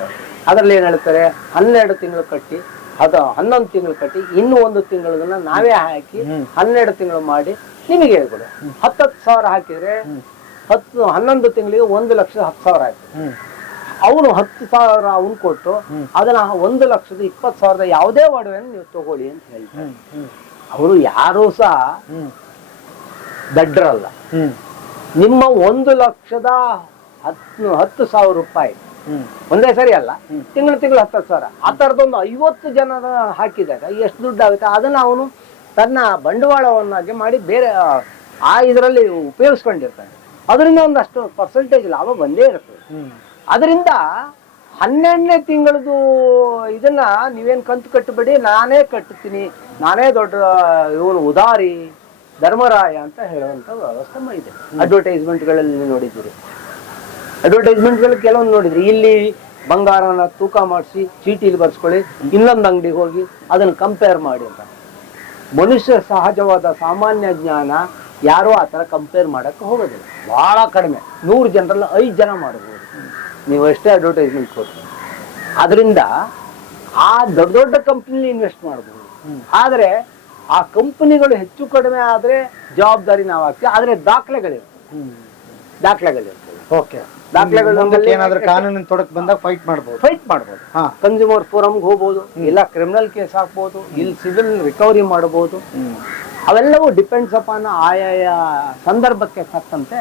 ಅದರಲ್ಲಿ ಏನು ಹೇಳ್ತಾರೆ? ಹನ್ನೆರಡು ತಿಂಗಳು ಕಟ್ಟಿ ಅದು ಹನ್ನೊಂದು ತಿಂಗಳು ಕಟ್ಟಿ ಇನ್ನು ಒಂದು ತಿಂಗಳನ್ನ ನಾವೇ ಹಾಕಿ ಹನ್ನೆರಡು ತಿಂಗಳು ಮಾಡಿ ನಿಮಗೆ ಹೇಳ್ಕೊಡು. ಹತ್ತತ್ತು ಸಾವಿರ ಹಾಕಿದ್ರೆ ಹತ್ತು ಹನ್ನೊಂದು ತಿಂಗಳಿಗೆ ಒಂದು ಲಕ್ಷ ಹತ್ತು ಸಾವಿರ ಆಯ್ತು. ಅವನು ಹತ್ತು ಸಾವಿರ ಅವನು ಕೊಟ್ಟು ಅದನ್ನ ಒಂದು ಲಕ್ಷದ ಇಪ್ಪತ್ತು ಸಾವಿರದ ಯಾವುದೇ ಒಡವೆಯನ್ನು ನೀವು ತಗೊಳ್ಳಿ ಅಂತ ಹೇಳ್ತಾರೆ. ಅವರು ಯಾರು ಸಹ ದಡ್ರಲ್ಲ. ದಡ್ಡರಲ್ಲ ನಿಮ್ಮ ಒಂದು ಲಕ್ಷದ ಹತ್ತು ಹತ್ತು ಸಾವಿರ ರೂಪಾಯಿ. ಒಂದೇ ಸರಿ ಅಲ್ಲ ತಿಂಗಳು ತಿಂಗಳು ಹತ್ತು ಸಾವಿರ. ಆ ಥರದೊಂದು ಐವತ್ತು ಜನ ಹಾಕಿದಾಗ ಎಷ್ಟು ದುಡ್ಡು ಆಗುತ್ತೆ ಅದನ್ನ ಅವನು ತನ್ನ ಬಂಡವಾಳವನ್ನಾಗಿ ಮಾಡಿ ಬೇರೆ ಆ- ಇದರಲ್ಲಿ ಉಪಯೋಗಿಸ್ಕೊಂಡಿರ್ತಾನೆ. ಅದರಿಂದ ಒಂದಷ್ಟು ಪರ್ಸೆಂಟೇಜ್ ಲಾಭ ಬಂದೇ ಇರ್ತದೆ ಅದರಿಂದ ಹನ್ನೆರಡನೇ ತಿಂಗಳದು ಇದನ್ನ ನೀವೇನು ಕಂತು ಕಟ್ಟಬೇಡಿ ನಾನೇ ಕಟ್ಟುತ್ತೀನಿ ನಾನೇ ದೊಡ್ಡ ಇವನು ಉದಾರಿ ಧರ್ಮರಾಯ ಅಂತ ಹೇಳುವಂತ ವ್ಯವಸ್ಥೆ ಇದೆ ಅಡ್ವರ್ಟೈಸ್ಮೆಂಟ್ಗಳಲ್ಲಿ ನೋಡಿದ್ದೀರಿ. ಅಡ್ವರ್ಟೈಸ್ಮೆಂಟ್ಗಳು ಕೆಲವೊಂದು ನೋಡಿದ್ರಿ. ಇಲ್ಲಿ ಬಂಗಾರನ ತೂಕ ಮಾಡಿಸಿ ಚೀಟಿಲಿ ಬರ್ಸ್ಕೊಳ್ಳಿ ಇನ್ನೊಂದು ಅಂಗಡಿಗೆ ಹೋಗಿ ಅದನ್ನು ಕಂಪೇರ್ ಮಾಡಿ ಅಂತ. ಮನುಷ್ಯ ಸಹಜವಾದ ಸಾಮಾನ್ಯ ಜ್ಞಾನ ಯಾರೋ ಆ ಥರ ಕಂಪೇರ್ ಮಾಡಕ್ಕೆ ಹೋಗೋದಿಲ್ಲ. ಭಾಳ ಕಡಿಮೆ. ನೂರು ಜನರಲ್ಲಿ ಐದು ಜನ ಮಾಡಬಹುದು ನೀವು ಎಷ್ಟೇ ಅಡ್ವರ್ಟೈಸ್ಮೆಂಟ್ ಕೊಡ್ತೀವಿ ಅದರಿಂದ ಆ ದೊಡ್ಡ ದೊಡ್ಡ ಕಂಪ್ನಿಲಿ ಇನ್ವೆಸ್ಟ್ ಮಾಡಬಹುದು ಆದರೆ ಆ ಕಂಪನಿಗಳು ಹೆಚ್ಚು ಕಡಿಮೆ ಆದರೆ ಜವಾಬ್ದಾರಿ ನಾವು ಆಗ್ತೀವಿ ಆದರೆ ದಾಖಲೆಗಳಿರ್ತವೆ ದಾಖಲೆಗಳಿರ್ತವೆ ಓಕೆ. ದಾಖಲೆಗಳು ಏನಾದ್ರೂ ಕಾನೂನಿನ ತೊಡಕ್ ಬಂದಾಗ ಫೈಟ್ ಮಾಡ್ಬೋದು. ಫೈಟ್ ಮಾಡ್ಬೋದು. ಹಾ. ಕನ್ಸ್ಯೂಮರ್ ಫೋರಮ್ಗೆ ಹೋಗ್ಬೋದು. ಇಲ್ಲ ಕ್ರಿಮಿನಲ್ ಕೇಸ್ ಹಾಕ್ಬೋದು. ಇಲ್ಲಿ ಸಿವಿಲ್ ರಿಕವರಿ ಮಾಡಬಹುದು ಅವೆಲ್ಲವೂ ಡಿಪೆಂಡ್ಸ್ ಅಪಾನ್ ಆಯಾಯ ಸಂದರ್ಭಕ್ಕೆ ತಕ್ಕಂತೆ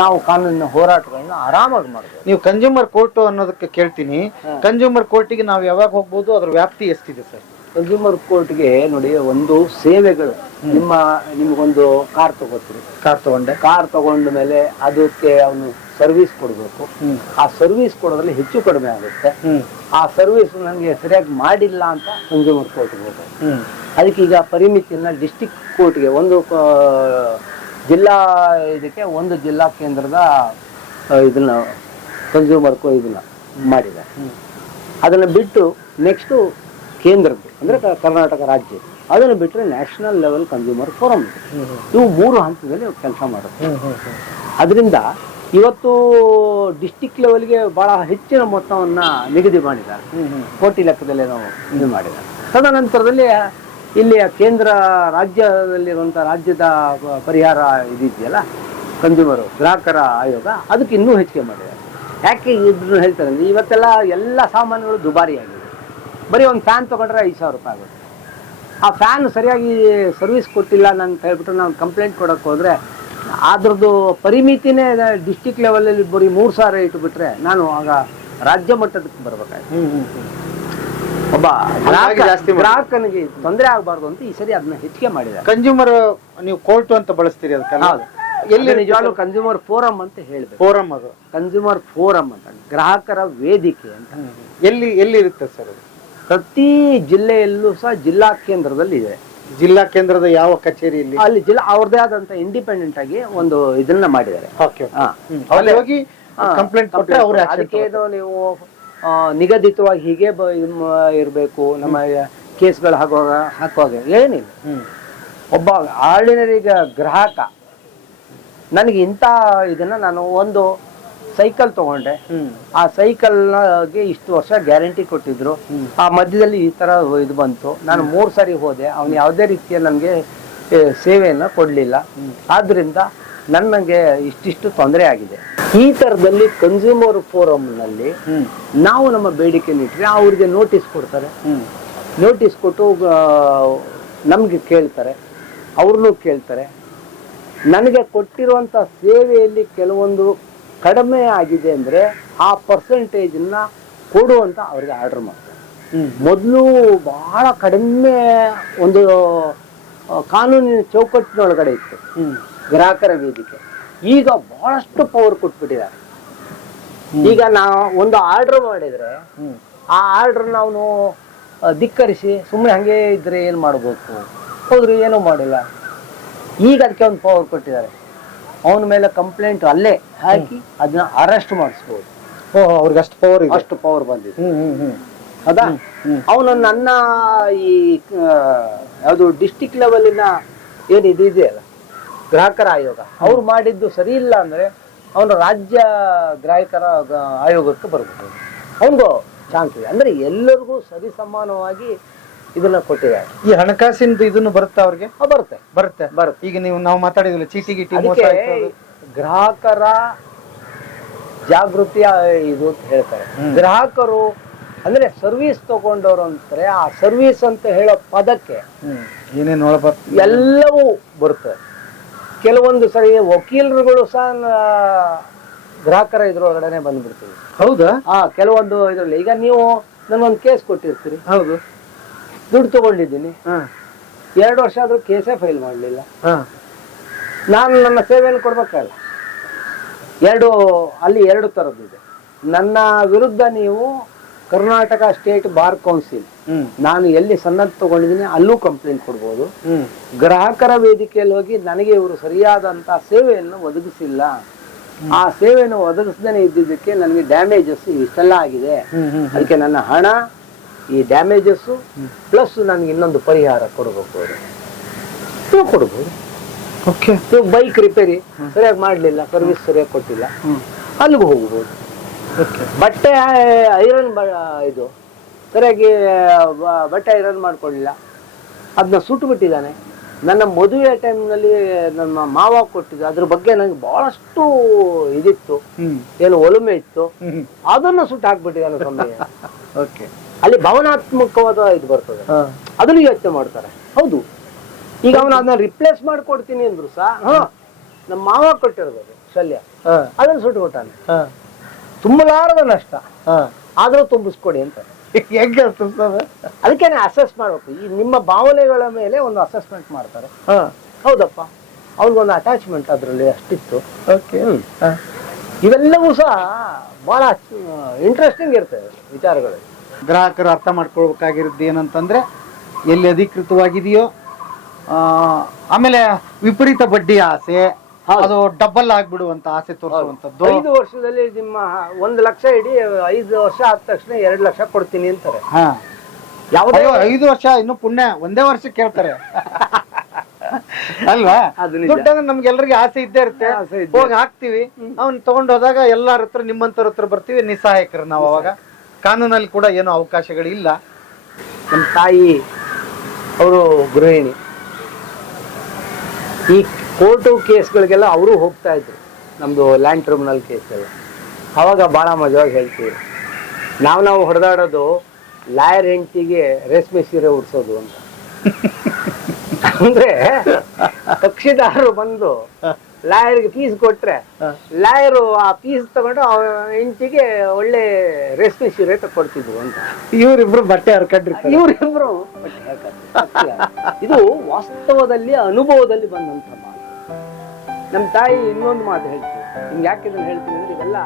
ನಾವು ಕಾನೂನಿನ ಹೋರಾಟಗಳನ್ನ ಆರಾಮಾಗಿ ಮಾಡಬೇಕು ನೀವು ಕನ್ಸ್ಯೂಮರ್ ಕೋರ್ಟ್ ಅನ್ನೋದಕ್ಕೆ ಕೇಳ್ತೀನಿ. ಕನ್ಸ್ಯೂಮರ್ ಕೋರ್ಟಿಗೆ ನಾವು ಯಾವಾಗ ಹೋಗ್ಬೋದು ಅದ್ರ ವ್ಯಾಪ್ತಿ ಎಷ್ಟಿದೆ ಸರ್? ಕನ್ಸ್ಯೂಮರ್ ಕೋರ್ಟ್ಗೆ ನೋಡಿ ಒಂದು ಸೇವೆಗಳು. ನಿಮ್ಮ ನಿಮ್ಗೊಂದು ಕಾರ್ ತಗೋತೀರಿ ಕಾರ್ ತಗೊಂಡೆ. ಕಾರ್ ತಗೊಂಡ ಮೇಲೆ ಅದಕ್ಕೆ ಅವನು ಸರ್ವಿಸ್ ಕೊಡಬೇಕು. ಆ ಸರ್ವಿಸ್ ಕೊಡೋದ್ರಲ್ಲಿ ಹೆಚ್ಚು ಕಡಿಮೆ ಆಗುತ್ತೆ. ಆ ಸರ್ವಿಸ್ ನನಗೆ ಸರಿಯಾಗಿ ಮಾಡಿಲ್ಲ ಅಂತ ಕನ್ಸ್ಯೂಮರ್ ಕೋರ್ಟ್ಗೆ ಹೋಗ್ಬೇಕು. ಅದಕ್ಕೆ ಈಗ ಪರಿಮಿತಿಯನ್ನು ಡಿಸ್ಟಿಕ್ ಕೋರ್ಟ್ಗೆ ಒಂದು ಜಿಲ್ಲಾ ಇದಕ್ಕೆ ಒಂದು ಜಿಲ್ಲಾ ಕೇಂದ್ರದ ಇದನ್ನ ಕನ್ಸ್ಯೂಮರ್ ಕೋ ಇದನ್ನ ಮಾಡಿದೆ ಅದನ್ನ ಬಿಟ್ಟು ನೆಕ್ಸ್ಟು ಕೇಂದ್ರದ್ದು, ಅಂದ್ರೆ ಕರ್ನಾಟಕ ರಾಜ್ಯ. ಅದನ್ನು ಬಿಟ್ಟರೆ ನ್ಯಾಷನಲ್ ಲೆವೆಲ್ ಕನ್ಸ್ಯೂಮರ್ ಫೋರಮ್ ಇವು ಮೂರು ಹಂತದಲ್ಲಿ ಕೆಲಸ ಮಾಡುತ್ತೆ. ಅದರಿಂದ ಇವತ್ತು ಡಿಸ್ಟಿಕ್ ಲೆವೆಲ್ಗೆ ಬಹಳ ಹೆಚ್ಚಿನ ಮೊತ್ತವನ್ನು ನಿಗದಿ ಹ್ಮ್ ಕೋಟಿ ಲೆಕ್ಕದಲ್ಲಿ ನಾವು ಇದು ಮಾಡಿದ್ದಾರೆ. ತದನಂತರದಲ್ಲಿ ಇಲ್ಲಿಯ ಕೇಂದ್ರ ರಾಜ್ಯದಲ್ಲಿರುವಂಥ ರಾಜ್ಯದ ಪರಿಹಾರ ಇದಿದೆಯಲ್ಲ? ಕನ್ಸ್ಯೂಮರ್ ಗ್ರಾಹಕರ ಆಯೋಗ, ಅದಕ್ಕೆ ಇನ್ನೂ ಹೆಚ್ಚಿಗೆ ಮಾಡಿದೆ ಯಾಕೆ ಇದ್ರು ಹೇಳ್ತಾರೆ ಅಂದರೆ ಇವತ್ತೆಲ್ಲ ಎಲ್ಲ ಸಾಮಾನುಗಳು ದುಬಾರಿ ಆಗಿದೆ. ಬರೀ ಒಂದು ಫ್ಯಾನ್ ತೊಗೊಂಡ್ರೆ ಐದು ಸಾವಿರ ರೂಪಾಯಿ ಆಗುತ್ತೆ. ಆ ಫ್ಯಾನ್ ಸರಿಯಾಗಿ ಸರ್ವಿಸ್ ಕೊಟ್ಟಿಲ್ಲ ನಾನು ಹೇಳ್ಬಿಟ್ಟು ನಾನು ಕಂಪ್ಲೇಂಟ್ ಕೊಡೋಕೆ ಹೋದರೆ ಅದ್ರದ್ದು ಪರಿಮಿತಿನೇ ಡಿಸ್ಟಿಕ್ ಲೆವೆಲಲ್ಲಿ ಬರೀ ಮೂರು ಸಾವಿರ ಇಟ್ಟುಬಿಟ್ರೆ ನಾನು ಆಗ ರಾಜ್ಯ ಮಟ್ಟದಕ್ಕೆ ಬರಬೇಕಾಯ್ತು. ಒಬ್ಬ ಗ್ರಾಹಕನಿಗೆ ತೊಂದರೆ ಆಗಬಾರ್ದು ಅಂತ ಈ ಸರಿ ಅದನ್ನ ಹೆಚ್ಚಿಗೆ ಮಾಡಿದ್ದಾರೆ. ಕನ್ಸ್ಯೂಮರ್ ನೀವು ಕೋರ್ಟ್ ಅಂತ ಬಳಸ್ತೀರಿ ಅದಕ್ಕೆಲ್ಲ ಹೌದು. ಎಲ್ಲಿ ನಿಜವಾಗ್ಲೂ ಕನ್ಸ್ಯೂಮರ್ ಫೋರಂ ಅಂತ ಹೇಳಿದೆ ಫೋರಂ ಅದು. ಕನ್ಸ್ಯೂಮರ್ ಫೋರಂ ಅಂತ ಗ್ರಾಹಕರ ವೇದಿಕೆ ಅಂತ. ಎಲ್ಲಿ ಎಲ್ಲಿ ಇರುತ್ತೆ ಸರ್ ಪ್ರತಿ ಜಿಲ್ಲೆಯಲ್ಲೂ ಸಹ ಜಿಲ್ಲಾ ಕೇಂದ್ರದಲ್ಲಿ ಇದೆ ಜಿಲ್ಲಾ ಕೇಂದ್ರದ ಯಾವ ಕಚೇರಿಯಲ್ಲಿ? ಅಲ್ಲಿ ಜಿಲ್ಲಾ ಅವ್ರದೇ ಆದಂತ ಇಂಡಿಪೆಂಡೆಂಟ್ ಆಗಿ ಒಂದು ಇದನ್ನ ಮಾಡಿದ್ದಾರೆ. ಓಕೆ ಹಾ. ಅಲ್ಲಿ ಹೋಗಿ ಕಂಪ್ಲೇಂಟ್ ಕೊಟ್ಟರೆ ಅದಕ್ಕೆ ನೀವು ನಿಗದಿತವಾಗಿ ಹೀಗೆ ಇರಬೇಕು. ನಮ್ಮ ಕೇಸ್ಗಳು ಹಾಕುವಾಗ ಹಾಕುವಾಗ ಏನಿಲ್ಲ. ಒಬ್ಬ ಆರ್ಡಿನರಿ ಗ್ರಾಹಕ ನನಗೆ ಇಂಥ ಇದನ್ನ ನಾನು ಒಂದು ಸೈಕಲ್ ತಗೊಂಡೆ. ಆ ಸೈಕಲ್ಗೆ ಇಷ್ಟು ವರ್ಷ ಗ್ಯಾರಂಟಿ ಕೊಟ್ಟಿದ್ರು. ಆ ಮಧ್ಯದಲ್ಲಿ ಈ ತರ ಇದು ಬಂತು. ನಾನು ಮೂರು ಸಾರಿ ಹೋದೆ. ಅವನು ಯಾವುದೇ ರೀತಿಯ ನನಗೆ ಸೇವೆಯನ್ನು ಕೊಡಲಿಲ್ಲ. ಆದ್ರಿಂದ ನನಗೆ ಇಷ್ಟಿಷ್ಟು ತೊಂದರೆ ಆಗಿದೆ. ಈ ತರದಲ್ಲಿ ಕನ್ಸ್ಯೂಮರ್ ಫೋರಮ್ನಲ್ಲಿ ನಾವು ನಮ್ಮ ಬೇಡಿಕೆ ಇಟ್ಟರೆ ಅವ್ರಿಗೆ ನೋಟಿಸ್ ಕೊಡ್ತಾರೆ. ನೋಟಿಸ್ ಕೊಟ್ಟು ನಮಗೆ ಕೇಳ್ತಾರೆ. ಅವ್ರನ್ನೂ ಕೇಳ್ತಾರೆ. ನನಗೆ ಕೊಟ್ಟಿರುವಂಥ ಸೇವೆಯಲ್ಲಿ ಕೆಲವೊಂದು ಕಡಿಮೆ ಆಗಿದೆ ಅಂದರೆ ಆ ಪರ್ಸೆಂಟೇಜನ್ನ ಕೊಡು ಅಂತ ಅವ್ರಿಗೆ ಆರ್ಡರ್ ಮಾಡ್ತಾರೆ. ಮೊದಲು ಭಾಳ ಕಡಿಮೆ ಒಂದು ಕಾನೂನಿನ ಚೌಕಟ್ಟಿನೊಳಗಡೆ ಇತ್ತು. ಗ್ರಾಹಕರ ವೇದಿಕೆ. ಈಗ ಬಹಳಷ್ಟು ಪವರ್ ಕೊಟ್ಬಿಟ್ಟಿದ್ದಾರೆ. ಈಗ ನಾವು ಒಂದು ಆರ್ಡರ್ ಮಾಡಿದ್ರೆ ಆ ಆರ್ಡರ್ ನಾವು ಧಿಕ್ಕರಿಸಿ ಸುಮ್ಮನೆ ಹಂಗೆ ಇದ್ರೆ ಏನು ಮಾಡಬೇಕು? ಹೌದ್ರಿ ಏನೂ ಮಾಡಿಲ್ಲ. ಈಗ ಅದಕ್ಕೆ ಒಂದು ಪವರ್ ಕೊಟ್ಟಿದ್ದಾರೆ. ಅವನ ಮೇಲೆ ಕಂಪ್ಲೇಂಟ್ ಅಲ್ಲೇ ಹಾಕಿ ಅದನ್ನ ಅರೆಸ್ಟ್ ಮಾಡಿಸ್ಬೋದು. ಅವ್ರಿಗೆ ಅಷ್ಟು ಪವರ್ ಅಷ್ಟು ಪವರ್ ಬಂದಿದೆ. ಅದಾ ಅವನು ನನ್ನ ಈ ಯಾವುದು ಡಿಸ್ಟಿಕ್ ಲೆವೆಲಿನ ಏನು ಇದು ಇದೆಯಲ್ಲ? ಗ್ರಾಹಕರ ಆಯೋಗ. ಅವ್ರು ಮಾಡಿದ್ದು ಸರಿ ಇಲ್ಲ ಅಂದ್ರೆ ಅವನು ರಾಜ್ಯ ಗ್ರಾಹಕರ ಆಯೋಗಕ್ಕೆ ಬರ್ಬೋದು ಅವನಿಗೂ ಚಾನ್ಸ್ ಇದೆ. ಅಂದ್ರೆ ಎಲ್ಲರಿಗೂ ಸರಿ ಸಮಾನವಾಗಿ ಇದನ್ನ ಕೊಟ್ಟಿದ್ದಾರೆ. ಈ ಹಣಕಾಸಿನ ಇದನ್ನು ಬರುತ್ತಾ ಅವ್ರಿಗೆ? ಬರುತ್ತೆ. ಬರುತ್ತೆ. ಬರುತ್ತೆ. ಈಗ ನೀವು ನಾವು ಮಾತಾಡಿದಿಲ್ಲ ಚೀಟಿ ಗಿಟಿ. ಗ್ರಾಹಕರ ಜಾಗೃತಿ ಇದು ಅಂತ ಹೇಳ್ತಾರೆ. ಗ್ರಾಹಕರು ಅಂದ್ರೆ ಸರ್ವಿಸ್ ತಗೊಂಡವ್ರು ಅಂತಾರೆ. ಆ ಸರ್ವಿಸ್ ಅಂತ ಹೇಳೋ ಪದಕ್ಕೆ ಏನೇನು ಎಲ್ಲವೂ ಬರುತ್ತೆ. ಕೆಲವೊಂದು ಸರಿ ವಕೀಲರುಗಳು ಸಹ ಗ್ರಾಹಕರ ಇದ್ರೊಳಗಡೆನೆ ಬಂದ್ಬಿಡ್ತೀವಿ. ಹೌದಾ? ಹಾ ಕೆಲವೊಂದು ಇದ್ರಲ್ಲಿ. ಈಗ ನೀವು ನನ್ಗೊಂದು ಕೇಸ್ ಕೊಟ್ಟಿರ್ತೀರಿ. ಹೌದು. ದುಡ್ಡು ತಗೊಂಡಿದ್ದೀನಿ. ಹಾ. ಎರಡು ವರ್ಷ ಆದ್ರೂ ಕೇಸೇ ಫೈಲ್ ಮಾಡಲಿಲ್ಲ. ಹಾ. ನಾನು ನನ್ನ ಸೇವೆಯನ್ನು ಕೊಡ್ಬೇಕಲ್ಲ ಎರಡು ಅಲ್ಲಿ ಎರಡು ಥರದ್ದಿದೆ ನನ್ನ ವಿರುದ್ಧ ನೀವು ಕರ್ನಾಟಕ ಸ್ಟೇಟ್ ಬಾರ್ ಕೌನ್ಸಿಲ್ ನಾನು ಎಲ್ಲಿ ಸನ್ನದ್ಧ ತಗೊಂಡಿದ್ದೀನಿ ಅಲ್ಲೂ ಕಂಪ್ಲೇಂಟ್ ಕೊಡ್ಬೋದು. ಗ್ರಾಹಕರ ವೇದಿಕೆಯಲ್ಲಿ ಹೋಗಿ ನನಗೆ ಇವರು ಸರಿಯಾದಂತ ಸೇವೆಯನ್ನು ಒದಗಿಸಿಲ್ಲ. ಆ ಸೇವೆಯನ್ನು ಒದಗಿಸದೇ ಇದ್ದಿದ್ದಕ್ಕೆ ನನಗೆ ಡ್ಯಾಮೇಜಸ್ ಇಷ್ಟೆಲ್ಲ ಆಗಿದೆ. ಅದಕ್ಕೆ ನನ್ನ ಹಣ ಈ ಡ್ಯಾಮೇಜಸ್ ಪ್ಲಸ್ ನನಗೆ ಇನ್ನೊಂದು ಪರಿಹಾರ ಕೊಡಬೇಕು ಕೊಡ್ಬೋದು. ಬೈಕ್ ರಿಪೇರಿ ಸರಿಯಾಗಿ ಮಾಡಲಿಲ್ಲ ಸರ್ವಿಸ್ ಸರಿಯಾಗಿ ಕೊಟ್ಟಿಲ್ಲ. ಅಲ್ಲಿಗೂ ಹೋಗ್ಬೋದು. ಬಟ್ಟೆ ಐರನ್ ಇದು ಸರಿಯಾಗಿ ಬಟ್ಟೆ ಐರನ್ ಮಾಡ್ಕೊಳ್ಳಿಲ್ಲ. ಅದನ್ನ ಸುಟ್ಟು ಬಿಟ್ಟಿದ್ದಾನೆ ನನ್ನ ಮದುವೆ ಟೈಮ್ನಲ್ಲಿ ನನ್ನ ಮಾವ ಕೊಟ್ಟಿದ್ದು ಅದ್ರ ಬಗ್ಗೆ ನನಗೆ ಬಹಳಷ್ಟು ಇದಿತ್ತು. ಏನು ಒಲುಮೆ ಇತ್ತು. ಅದನ್ನ ಸುಟ್ಟು ಹಾಕ್ಬಿಟ್ಟಿದ್ದಾನೆ ಸ್ವಾಮಿ. ಓಕೆ ಅಲ್ಲಿ ಭಾವನಾತ್ಮಕವಾದ ಇದು ಬರ್ತದೆ. ಅದನ್ನು ಯೋಚನೆ ಮಾಡ್ತಾರೆ. ಹೌದು. ಈಗ ಅವನು ಅದನ್ನ ರಿಪ್ಲೇಸ್ ಮಾಡ್ಕೊಡ್ತೀನಿ ಅಂದ್ರು ಸಹ ನಮ್ಮ ಮಾವ ಕೊಟ್ಟಿರೋದು ಶಲ್ಯ. ಅದನ್ನ ಸುಟ್ಟು ಕೊಟ್ಟಾನೆ ತುಂಬಲಾರದ ನಷ್ಟ. ಹಾ. ಆದ್ರೂ ತುಂಬಿಸ್ಕೊಡಿ ಅಂತ. ಹೆಂಗೆ ಅದಕ್ಕೆ ಅದಕ್ಕೇನೆ ಅಸೆಸ್ ಮಾಡಬೇಕು. ಈ ನಿಮ್ಮ ಭಾವನೆಗಳ ಮೇಲೆ ಒಂದು ಅಸೆಸ್ಮೆಂಟ್ ಮಾಡ್ತಾರೆ. ಹಾ. ಹೌದಪ್ಪ. ಅವ್ರಿಗೊಂದು ಅಟ್ಯಾಚ್ಮೆಂಟ್ ಅದರಲ್ಲಿ ಅಷ್ಟಿತ್ತು. ಓಕೆ. ಇವೆಲ್ಲವೂ ಸಹ ಬಹಳ ಇಂಟ್ರೆಸ್ಟಿಂಗ್ ಇರ್ತದೆ ವಿಚಾರಗಳು ಗ್ರಾಹಕರು ಅರ್ಥ ಮಾಡ್ಕೊಳ್ಬೇಕಾಗಿರೋದು ಏನಂತಂದ್ರೆ ಎಲ್ಲಿ ಅಧಿಕೃತವಾಗಿದೆಯೋ ಆಮೇಲೆ ವಿಪರೀತ ಬಡ್ಡಿ ಆಸೆ. ಅದು ಡಬಲ್ ಆಗ್ಬಿಡುವಂತ ಆಸೆ ತೋರಿಸುವಂತದ್ದು ಐದು ವರ್ಷದಲ್ಲಿ ನಿಮ್ಮ ಒಂದು ಲಕ್ಷ ಇಡಿ ಐದು ವರ್ಷ ಆದ ತಕ್ಷಣ ಎರಡು ಲಕ್ಷ ಕೊಡ್ತೀನಿ ಅಂತಾರೆ. ಹಾ. ಯಾವುದೇ ಐದು ವರ್ಷ ಇನ್ನು ಪುಣ್ಯ ಒಂದೇ ವರ್ಷ ಕೇಳ್ತಾರೆ. ಅಲ್ವಾ? ಅದು ನಮ್ಗೆಲ್ಲರಿಗೆ ಆಸೆ ಇದ್ದೇ ಇರುತ್ತೆ. ಹೋಗಿ ಹಾಕ್ತಿವಿ. ಅವ್ನ್ ತಗೊಂಡ್ ಹೋದಾಗ ಎಲ್ಲಾರ ಹತ್ರ ನಿಮ್ಮಂತರ ಹತ್ರ ಬರ್ತೀವಿ ನಿಸ್ಸಹಾಯಕರು ನಾವು ಅವಾಗ. ಕಾನೂನಲ್ಲಿ ಕೂಡ ಏನೋ ಅವಕಾಶಗಳಿಲ್ಲ ನಮ್ಮ ತಾಯಿ ಅವರು ಗೃಹಿಣಿ. ಈ ಕೋರ್ಟು ಕೇಸ್ಗಳಿಗೆಲ್ಲ ಅವರು ಹೋಗ್ತಾ ಇದ್ರು. ನಮ್ಮದು ಲ್ಯಾಂಡ್ ಟ್ರಿಬ್ಯುನಲ್ ಕೇಸೆಲ್ಲ. ಅವಾಗ ಭಾಳ ಮಜವಾಗಿ ಹೇಳ್ತೀವಿ. ನಾವು ನಾವು ಹೊಡೆದಾಡೋದು ಲಾಯರ್ ಹೆಂಡತಿಗೆ ರೇಷ್ಮೆ ಸೀರೆ ಉಡ್ಸೋದು ಅಂತ. ಅಂದ್ರೆ ಕಕ್ಷಿದಾರರು ಬಂದು ಲಾಯರ್ಗೆ ಫೀಸ್ ಕೊಟ್ರೆ ಲಾಯರು ಆ ಫೀಸ್ ತಗೊಂಡು ಹೆಂಡತಿಗೆ ಒಳ್ಳೆ ರೇಷ್ಮೆ ಸೀರೆ ತಗೊಡ್ತಿದ್ರು ಅಂತ. ಇವ್ರಿಬ್ರು ಬಟ್ಟೆ ಹರ್ಕೊಂಡಿರ್ತಾರೆ ಇವರಿಬ್ರು ಇದು ವಾಸ್ತವದಲ್ಲಿ ಅನುಭವದಲ್ಲಿ ಬಂದಂತ ನಮ್ಮ ತಾಯಿ ಇನ್ನೊಂದು ಮಾತು ಹೇಳ್ತೀವಿ ನಿಮ್ಗೆ ಯಾಕೆ ಇದನ್ನು ಹೇಳ್ತೀನಿ ಅಂದ್ರೆ ಇವೆಲ್ಲ